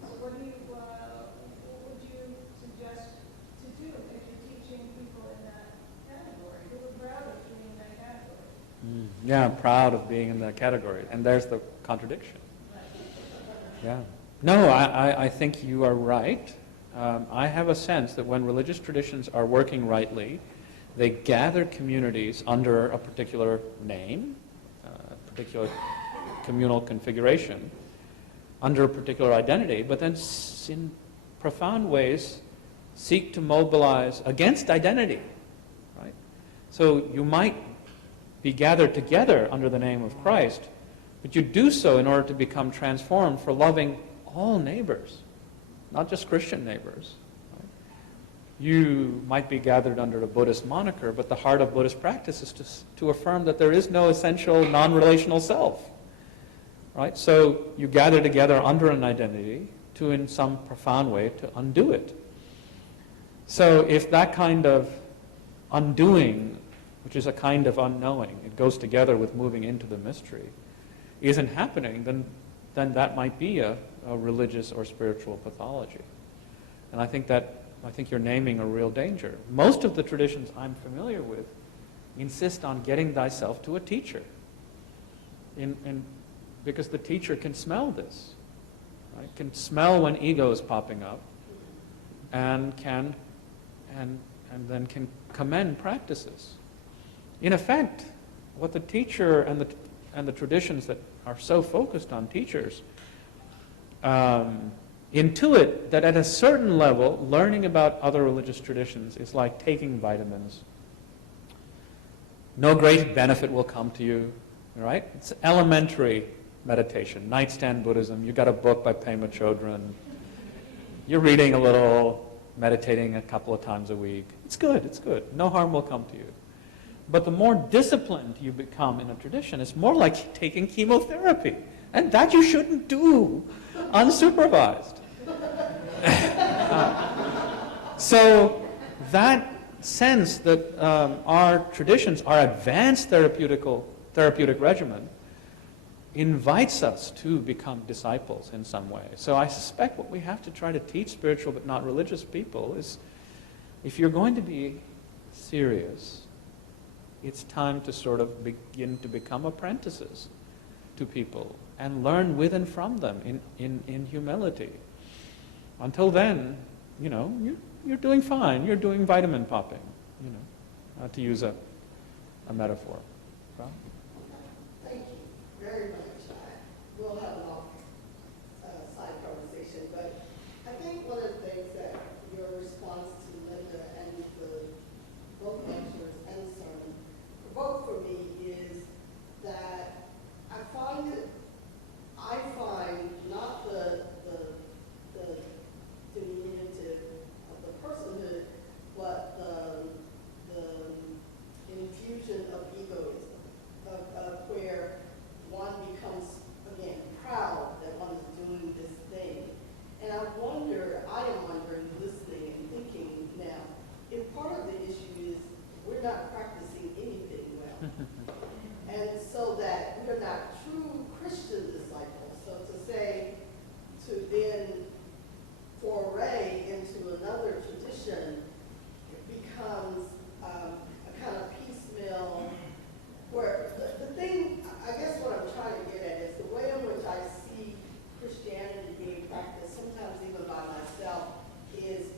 So what would you suggest to do if you're teaching people in that category? Who are proud of being in that category? Yeah, I'm proud of being in that category. And there's the contradiction. Yeah. No, I think you are right. I have a sense that when religious traditions are working rightly, they gather communities under a particular name, a particular communal configuration, under a particular identity, but then in profound ways seek to mobilize against identity, right? So you might be gathered together under the name of Christ, but you do so in order to become transformed for loving all neighbors, not just Christian neighbors. Right? You might be gathered under a Buddhist moniker, but the heart of Buddhist practice is to affirm that there is no essential non-relational self. right? So you gather together under an identity to, in some profound way, to undo it. So if that kind of undoing, which is a kind of unknowing, it goes together with moving into the mystery, isn't happening, then that might be a religious or spiritual pathology. And I think you're naming a real danger. Most of the traditions I'm familiar with insist on getting thyself to a teacher, because the teacher can smell this, right? Can smell when ego is popping up, and then can commend practices. In effect, what the teacher and the traditions that are so focused on teachers intuit that at a certain level, learning about other religious traditions is like taking vitamins. No great benefit will come to you, right? It's elementary meditation, nightstand Buddhism. You got a book by Pema Chodron. You're reading a little, meditating a couple of times a week. It's good, it's good. No harm will come to you. But the more disciplined you become in a tradition, it's more like taking chemotherapy. And that you shouldn't do unsupervised. So that sense that our traditions, our advanced therapeutic regimen, invites us to become disciples in some way. So I suspect what we have to try to teach spiritual but not religious people is, if you're going to be serious, it's time to sort of begin to become apprentices to people and learn with and from them in humility. Until then, you're doing fine. You're doing vitamin popping, to use a metaphor. Well, Thank you very much. We'll have an side conversation, but I think one of the things that your response to Linda and both lectures and the sermon provoked for me is that I find not the diminutive of the personhood, but the infusion of egoism, of where one becomes, again, proud that one is doing this thing. And I am wondering, listening and thinking now, if part of the issue is we're not practicing anything well. And so that we're not true Christian disciples. So to then foray into another tradition, it becomes a kind of piecemeal, where the thing, I guess what I'm trying to get at is the way in which I see Christianity being practiced, sometimes even by myself, is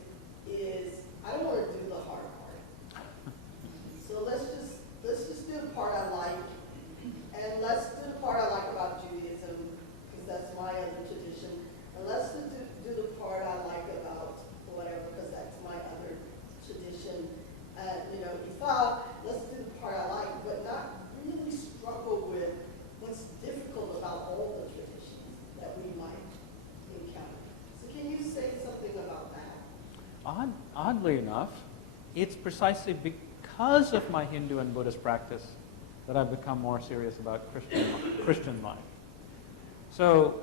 I don't want to do the hard part. So let's just do the part I like, and let's do the part I like about Judaism, because that's my other tradition, and let's do the part I like about whatever, because that's my other tradition. Ifa, let's do the part I like, but not really struggle with what's difficult about all the traditions that we might encounter. So can you say something about that? Oddly enough, it's precisely because of my Hindu and Buddhist practice that I've become more serious about Christian life. So,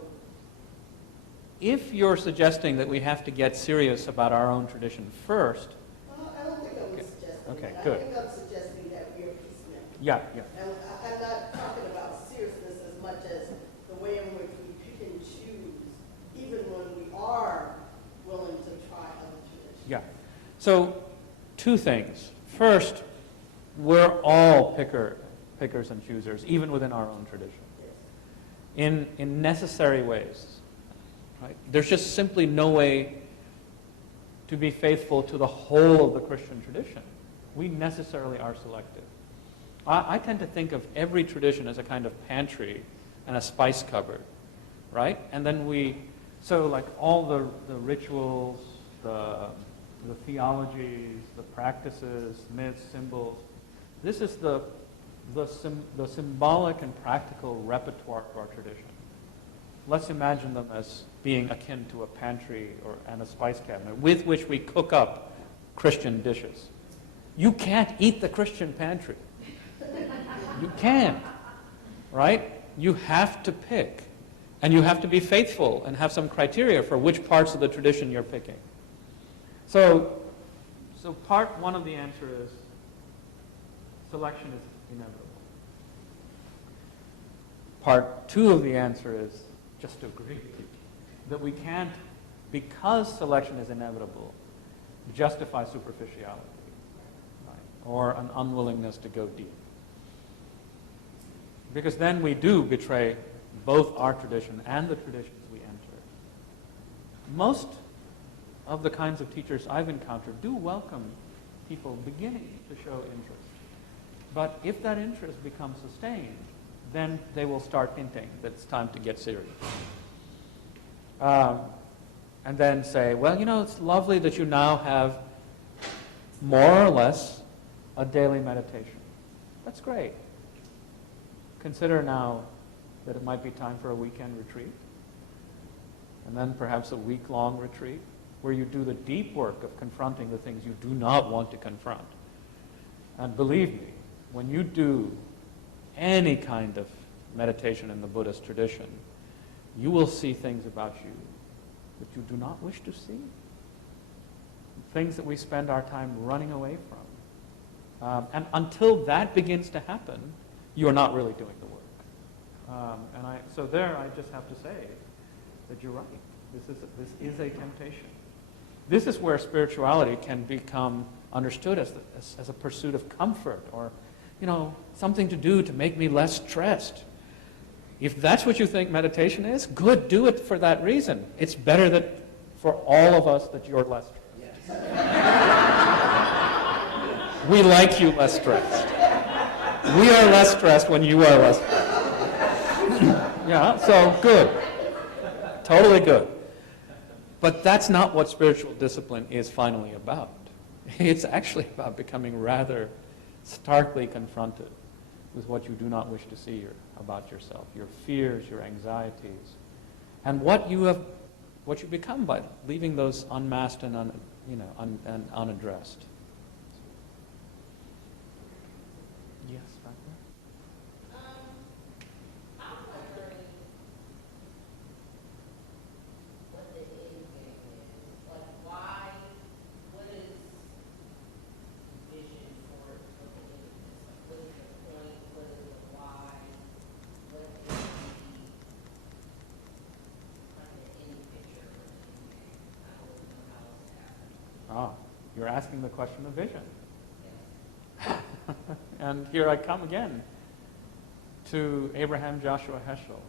if you're suggesting that we have to get serious about our own tradition first... Well, I don't think I was suggesting okay, that. good. I think I'm suggesting that we are piecemeal. Yeah. And I'm not talking about seriousness as much as the way in which we pick and choose, even when we are willing to try other traditions. Yeah. So, two things. First, we're all pickers and choosers, even within our own tradition, in necessary ways. Right? There's just simply no way to be faithful to the whole of the Christian tradition. We necessarily are selective. I tend to think of every tradition as a kind of pantry and a spice cupboard, right? And then so like all the rituals, the theologies, the practices, myths, symbols, this is the symbolic and practical repertoire of our tradition. Let's imagine them as being akin to a pantry and a spice cabinet with which we cook up Christian dishes. You can't eat the Christian pantry. You can't, right? You have to pick. And you have to be faithful and have some criteria for which parts of the tradition you're picking. So part one of the answer is selection is inevitable. Part two of the answer is just to agree that we can't, because selection is inevitable, justify superficiality, right? Or an unwillingness to go deep. Because then we do betray both our tradition and the traditions we enter. Most of the kinds of teachers I've encountered do welcome people beginning to show interest. But if that interest becomes sustained, then they will start hinting that it's time to get serious. And then say, well, you know, it's lovely that you now have more or less a daily meditation. That's great. Consider now that it might be time for a weekend retreat, and then perhaps a week-long retreat, where you do the deep work of confronting the things you do not want to confront. And believe me, when you do any kind of meditation in the Buddhist tradition, you will see things about you that you do not wish to see. Things that we spend our time running away from. And until that begins to happen, you are not really doing the work. So there I just have to say that you're right. This is a temptation. This is where spirituality can become understood as a pursuit of comfort, or, you know, something to do to make me less stressed. If that's what you think meditation is, good, do it for that reason. It's better that for all of us that you're less stressed. We like you less stressed. We are less stressed when you are less stressed. Yeah, so good. Totally good. But that's not what spiritual discipline is finally about. It's actually about becoming rather starkly confronted with what you do not wish to see about yourself, your fears, your anxieties, and what you become by leaving those unmasked and unaddressed. Yes, back there. I'm wondering what the end game is. Like, why? What is the vision for the end of this? Like, what is the point? What is the why? What is the kind of end picture? I don't really know how it's happening. You're asking the question of vision. And here I come again to Abraham Joshua Heschel.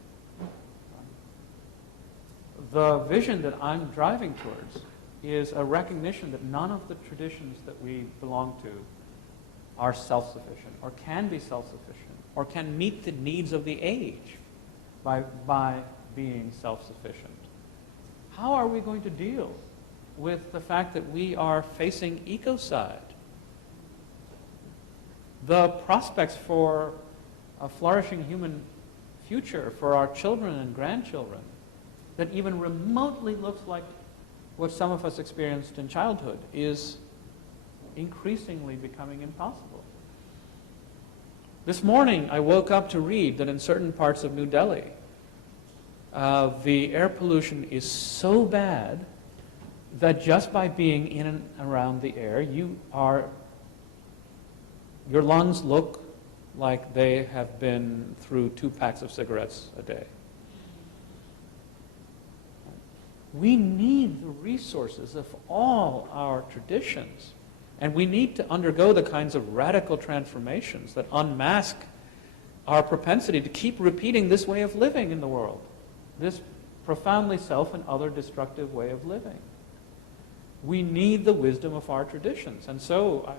The vision that I'm driving towards is a recognition that none of the traditions that we belong to are self-sufficient, or can be self-sufficient, or can meet the needs of the age by being self-sufficient. How are we going to deal with the fact that we are facing ecocide? The prospects for a flourishing human future for our children and grandchildren that even remotely looks like what some of us experienced in childhood is increasingly becoming impossible. This morning I woke up to read that in certain parts of New Delhi, the air pollution is so bad that just by being in and around the air, your lungs look like they have been through 2 packs of cigarettes a day. We need the resources of all our traditions, and we need to undergo the kinds of radical transformations that unmask our propensity to keep repeating this way of living in the world, this profoundly self and other destructive way of living. We need the wisdom of our traditions, and so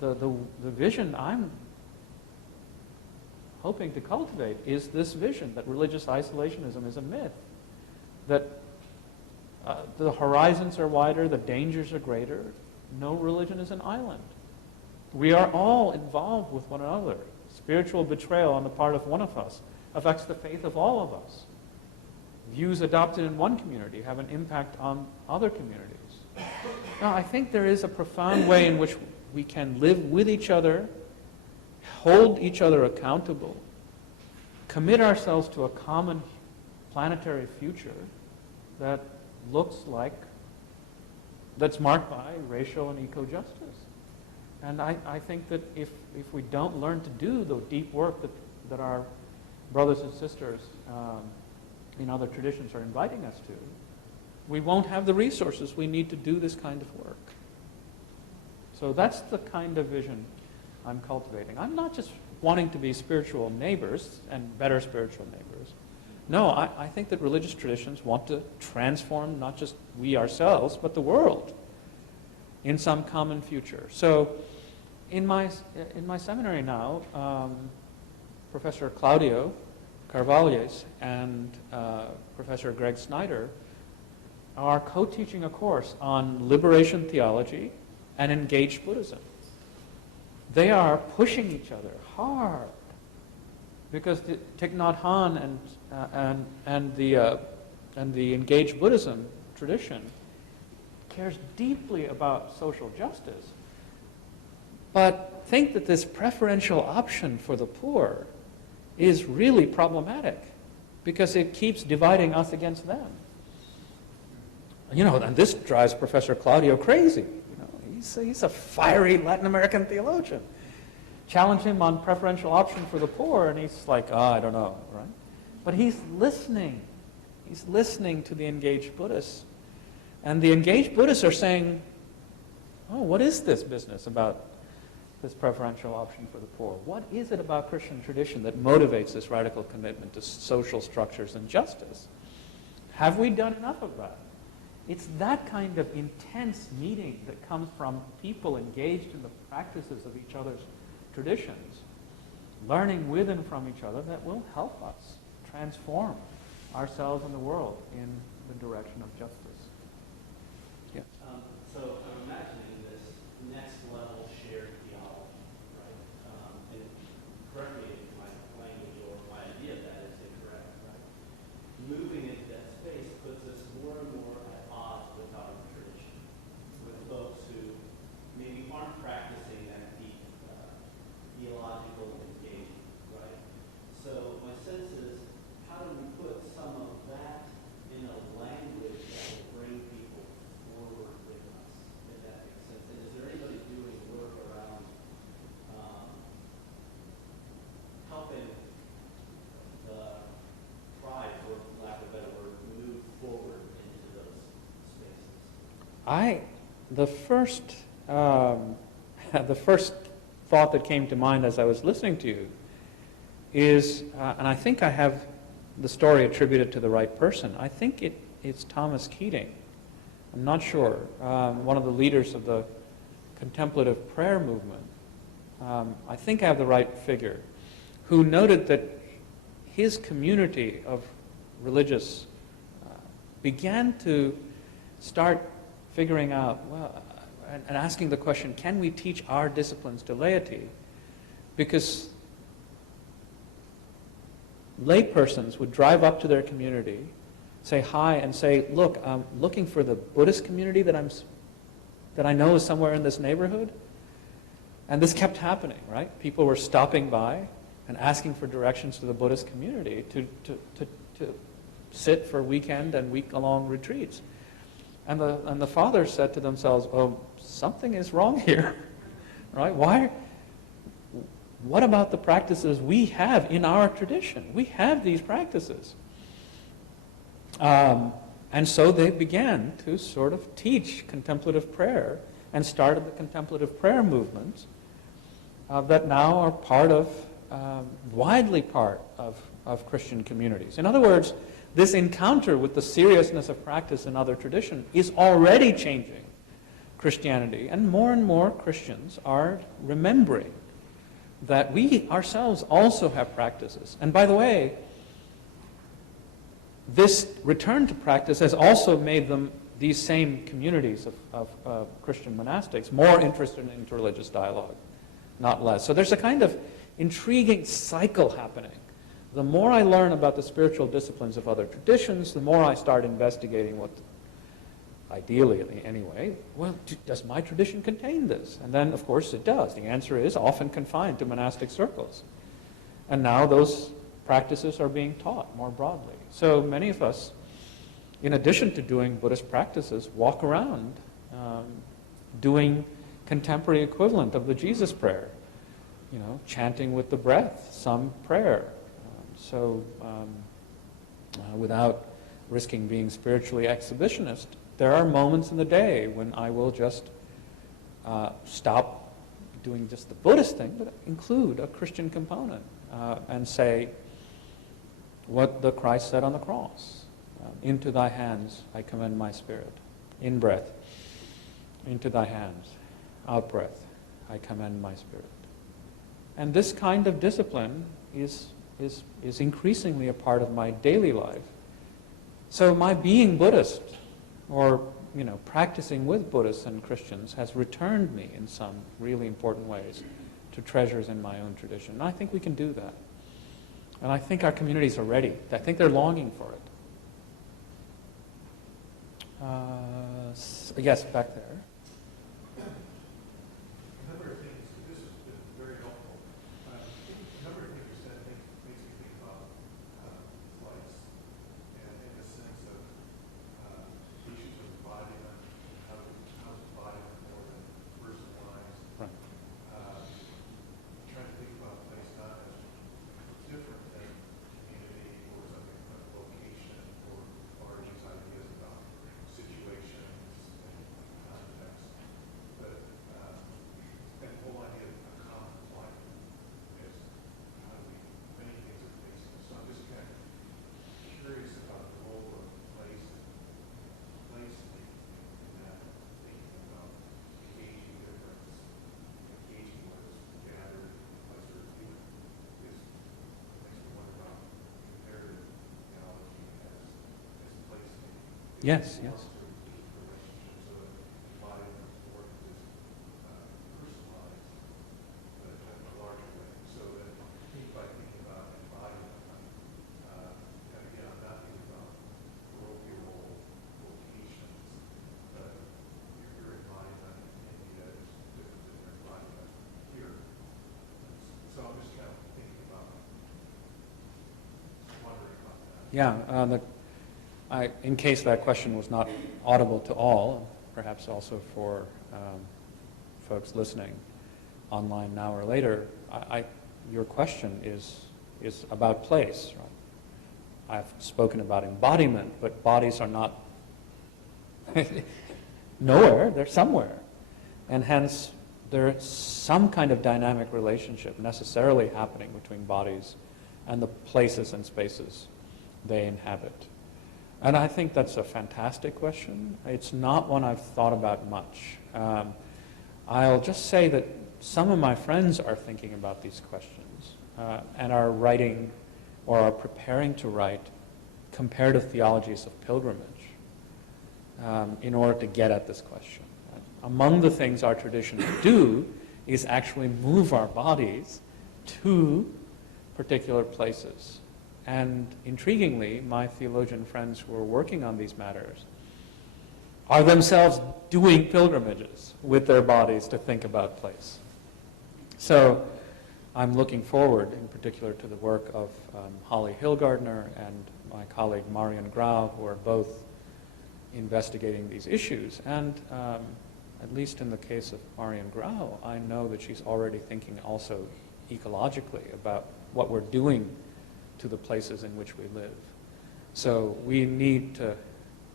the vision I'm hoping to cultivate is this vision that religious isolationism is a myth, that the horizons are wider, the dangers are greater, no religion is an island. We are all involved with one another. Spiritual betrayal on the part of one of us affects the faith of all of us. Views adopted in one community have an impact on other communities. Now, I think there is a profound way in which we can live with each other, hold each other accountable, commit ourselves to a common planetary future that looks like, that's marked by racial and eco-justice. And I think that if we don't learn to do the deep work that our brothers and sisters in other traditions are inviting us to, we won't have the resources we need to do this kind of work. So that's the kind of vision I'm cultivating. I'm not just wanting to be spiritual neighbors and better spiritual neighbors. No, I think that religious traditions want to transform not just we ourselves, but the world in some common future. So in my seminary now, Professor Claudio Carvalhes and Professor Greg Snyder are co-teaching a course on liberation theology and engaged Buddhism. They are pushing each other hard because the Thich Nhat Hanh and the engaged Buddhism tradition cares deeply about social justice, but think that this preferential option for the poor is really problematic because it keeps dividing us against them. You know, and this drives Professor Claudio crazy. You know, he's a fiery Latin American theologian. Challenge him on preferential option for the poor, and he's like, I don't know, right? But he's listening. He's listening to the engaged Buddhists. And the engaged Buddhists are saying, what is this business about this preferential option for the poor? What is it about Christian tradition that motivates this radical commitment to social structures and justice? Have we done enough of that? It's that kind of intense meeting that comes from people engaged in the practices of each other's traditions, learning with and from each other, that will help us transform ourselves and the world in the direction of justice. Yeah. So I'm imagining this next level shared theology, right? And correct me if my language or my idea of that is incorrect, right? Moving into that space puts us more and more at odds with our tradition, with folks who maybe aren't practicing that deep theological engagement, right? So my sense is, how do we put some of that in a language that will bring people forward with us, if that makes sense? And is there anybody doing work around helping the tribe, for lack of a better word, move forward into those spaces? The first thought that came to mind as I was listening to you is, and I think I have the story attributed to the right person. I think it's Thomas Keating. I'm not sure. One of the leaders of the contemplative prayer movement. I think I have the right figure, who noted that his community of religious began to start figuring out, and asking the question, can we teach our disciplines to laity? Because laypersons would drive up to their community, say hi, and say, look, I'm looking for the Buddhist community that I know is somewhere in this neighborhood. And this kept happening, right? People were stopping by and asking for directions to the Buddhist community to sit for weekend and week-long retreats. And the fathers said to themselves, something is wrong here, right? What about the practices we have in our tradition? We have these practices. And so they began to sort of teach contemplative prayer and started the contemplative prayer movement that now are widely part of Christian communities. In other words, this encounter with the seriousness of practice in other tradition is already changing Christianity, and more Christians are remembering that we ourselves also have practices. And by the way, this return to practice has also made them, these same communities of Christian monastics, more interested in interreligious dialogue, not less. So there's a kind of intriguing cycle happening. The more I learn about the spiritual disciplines of other traditions, the more I start investigating what, ideally anyway, does my tradition contain this? And then, of course, it does. The answer is often confined to monastic circles. And now those practices are being taught more broadly. So many of us, in addition to doing Buddhist practices, walk around doing contemporary equivalent of the Jesus prayer, chanting with the breath, some prayer. Without risking being spiritually exhibitionist, there are moments in the day when I will just stop doing just the Buddhist thing, but include a Christian component and say what the Christ said on the cross. Into thy hands I commend my spirit. In breath. Into thy hands. Out breath I commend my spirit. And this kind of discipline is increasingly a part of my daily life. So my being Buddhist, or practicing with Buddhists and Christians, has returned me in some really important ways to treasures in my own tradition. And I think we can do that. And I think our communities are ready. I think they're longing for it. Yes, back there. A number of things, this has been very helpful. A number of things you said makes me think about life, and in the sense of issues of embodiment, how is embodiment more than personalized. Right. Trying to think about place not as different than community or something, but location, or use ideas about situations and context. But and the whole idea of a common plight is how do we, many things are facing. So I'm just kind of curious about the role of place in that, thinking about engaging difference, engaging what is gathered, place or human, makes me wonder about comparative theology as place making. Yes, yes. So I'm just kind of thinking about, wondering about that. Yeah, in case that question was not audible to all, perhaps also for folks listening online now or later, your question is about place, right? I've spoken about embodiment, but bodies are not nowhere, they're somewhere. And hence, there's some kind of dynamic relationship necessarily happening between bodies and the places and spaces they inhabit. And I think that's a fantastic question. It's not one I've thought about much. I'll just say that some of my friends are thinking about these questions and are writing or are preparing to write comparative theologies of pilgrimage in order to get at this question. Among the things our traditions do is actually move our bodies to particular places. And intriguingly, my theologian friends who are working on these matters are themselves doing pilgrimages with their bodies to think about place. So I'm looking forward in particular to the work of Holly Hillgardner and my colleague Marian Grau, who are both investigating these issues. And at least in the case of Marian Grau, I know that she's already thinking also ecologically about what we're doing to the places in which we live. So we need to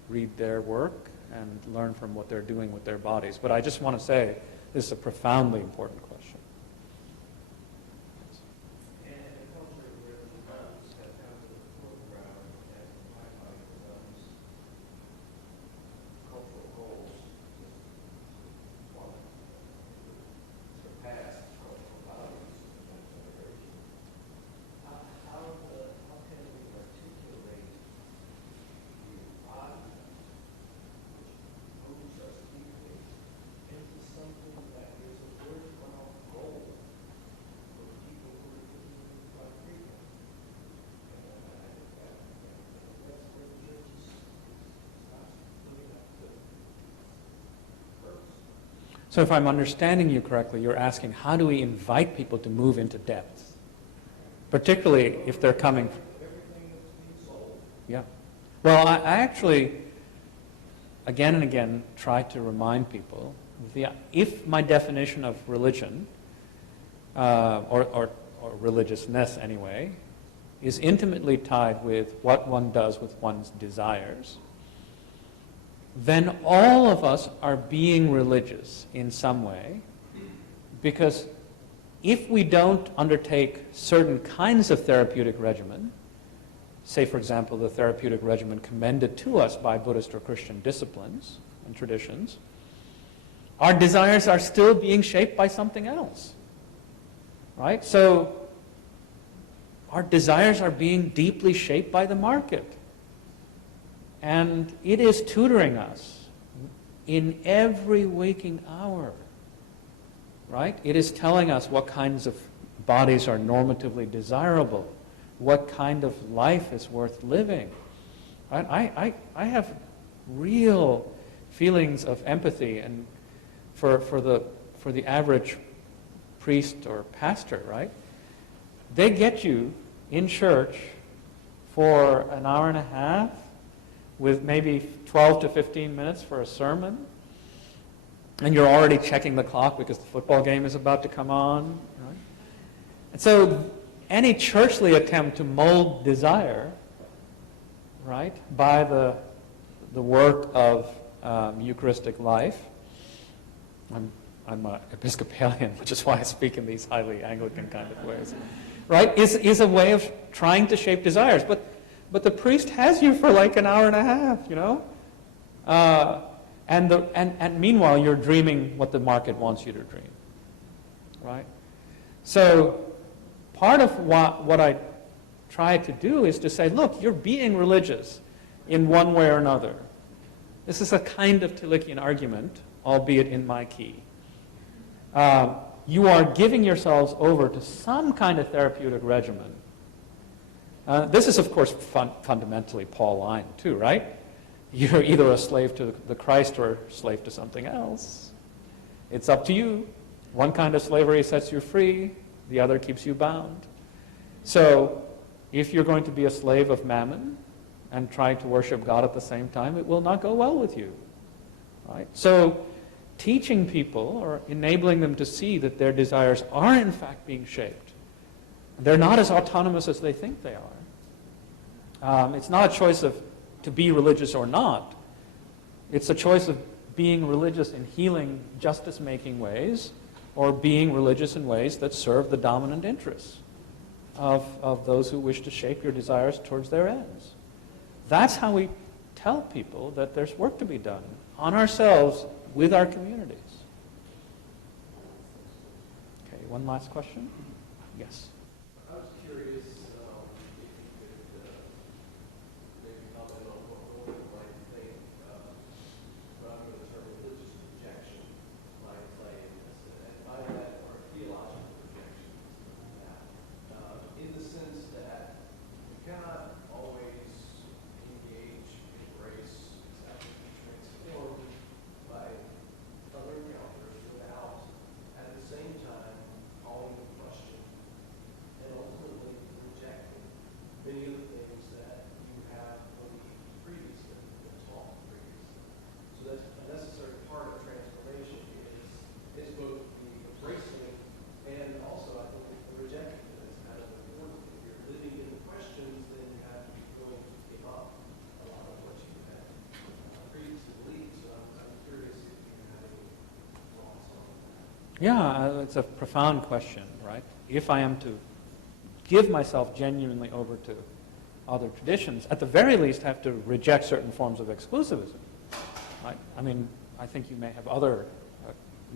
read their work and learn from what they're doing with their bodies. But I just want to say this is a profoundly important question. And a culture where the values have come to the foreground and highlight those cultural goals surpass cultural values in the next generation. How can we articulate the embodiment which moves us deeply into something that is a worthwhile goal for people who are doing quite frequent? And I think that's where the church stops living up to purpose. So if I'm understanding you correctly, you're asking how do we invite people to move into depth? particularly if they're coming. Yeah. Well, I actually, again and again, try to remind people, if my definition of religion, or religiousness anyway, is intimately tied with what one does with one's desires, then all of us are being religious in some way, because if we don't undertake certain kinds of therapeutic regimen, say, for example, the therapeutic regimen commended to us by Buddhist or Christian disciplines and traditions, our desires are still being shaped by something else, right? So our desires are being deeply shaped by the market. And it is tutoring us in every waking hour, right? It is telling us what kinds of bodies are normatively desirable, what kind of life is worth living. Right? I have real feelings of empathy and for the average priest or pastor, right? They get you in church for an hour and a half with maybe 12 to 15 minutes for a sermon, and you're already checking the clock because the football game is about to come on. Right? And so any churchly attempt to mold desire, right, by the work of Eucharistic life, I'm an Episcopalian, which is why I speak in these highly Anglican kind of ways, right, is a way of trying to shape desires. But the priest has you for like an hour and a half, you know? And meanwhile, you're dreaming what the market wants you to dream, right? So part of what I try to do is to say, look, you're being religious in one way or another. This is a kind of Tillichian argument, albeit in my key. You are giving yourselves over to some kind of therapeutic regimen. This is, of course, fundamentally Pauline, too, right? You're either a slave to the Christ or a slave to something else. It's up to you. One kind of slavery sets you free. The other keeps you bound. So if you're going to be a slave of mammon and try to worship God at the same time, it will not go well with you. Right? So teaching people or enabling them to see that their desires are in fact being shaped. They're not as autonomous as they think they are. It's not a choice of to be religious or not. It's a choice of being religious in healing, justice-making ways, or being religious in ways that serve the dominant interests of those who wish to shape your desires towards their ends. That's how we tell people that there's work to be done on ourselves with our communities. Okay, one last question? Yes. I was curious if you could maybe comment on what one might think, rather than the term religious rejection, might play in this. And by that, are theological rejections. In the sense that you cannot always engage, embrace, accept, be transformed by other encounters without, at the same time, calling into question and ultimately rejecting many of the things that you have believed previously and taught previously. So that's a necessary part of transformation is both the embracing and also, I think, the rejecting. That's kind of important. If you're living in the questions, then you have to be willing to give up a lot of what you had previously believed. So I'm curious if you have any thoughts on that. Yeah, it's a profound question, right? If I am to give myself genuinely over to other traditions, at the very least have to reject certain forms of exclusivism. Right? I mean, I think you may have other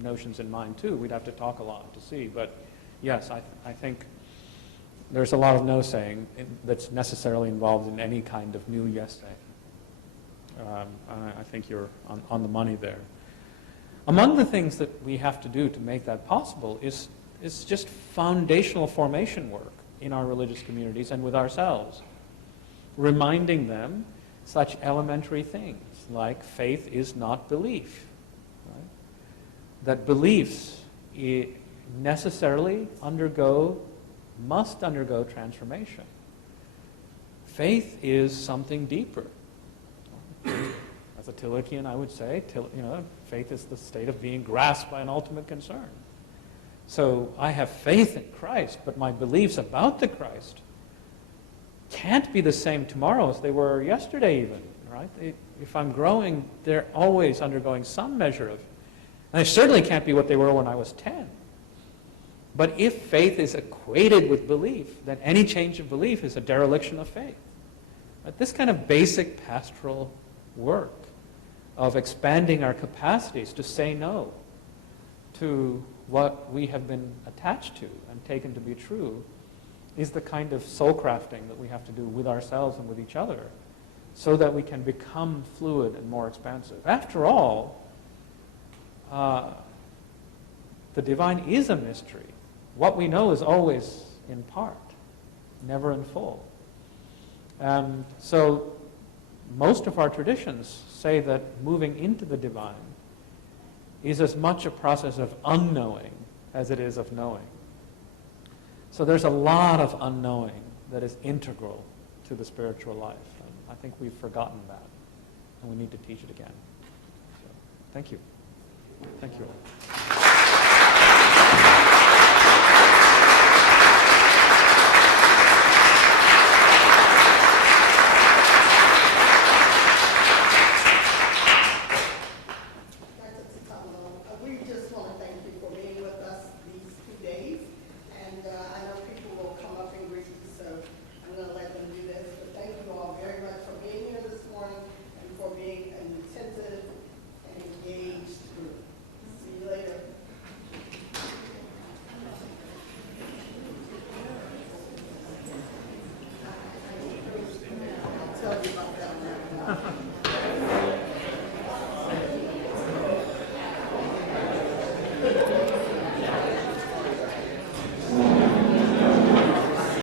notions in mind too. We'd have to talk a lot to see. But yes, I think there's a lot of no-saying that's necessarily involved in any kind of new yes-saying. I think you're on the money there. Among the things that we have to do to make that possible is just foundational formation work in our religious communities and with ourselves, reminding them such elementary things like faith is not belief, right? That beliefs necessarily undergo must undergo transformation. Faith is something deeper. As a Tillichian, I would say, faith is the state of being grasped by an ultimate concern. So I have faith in Christ, but my beliefs about the Christ can't be the same tomorrow as they were yesterday even, right? If I'm growing, they're always undergoing some measure of, and they certainly can't be what they were when I was 10. But if faith is equated with belief, then any change of belief is a dereliction of faith. But this kind of basic pastoral work of expanding our capacities to say no to what we have been attached to and taken to be true is the kind of soul crafting that we have to do with ourselves and with each other so that we can become fluid and more expansive. After all, the divine is a mystery. What we know is always in part, never in full. And so most of our traditions say that moving into the divine is as much a process of unknowing as it is of knowing. So there's a lot of unknowing that is integral to the spiritual life. And I think we've forgotten that, and we need to teach it again. So, thank you. Thank you all. We just want to thank you for being with us these 2 days. And I know people will come up and greet you, so I'm going to let them do this. But thank you all very much for being here this morning and for being an attentive and engaged group. See you later. I'll tell you about that now. Thank you.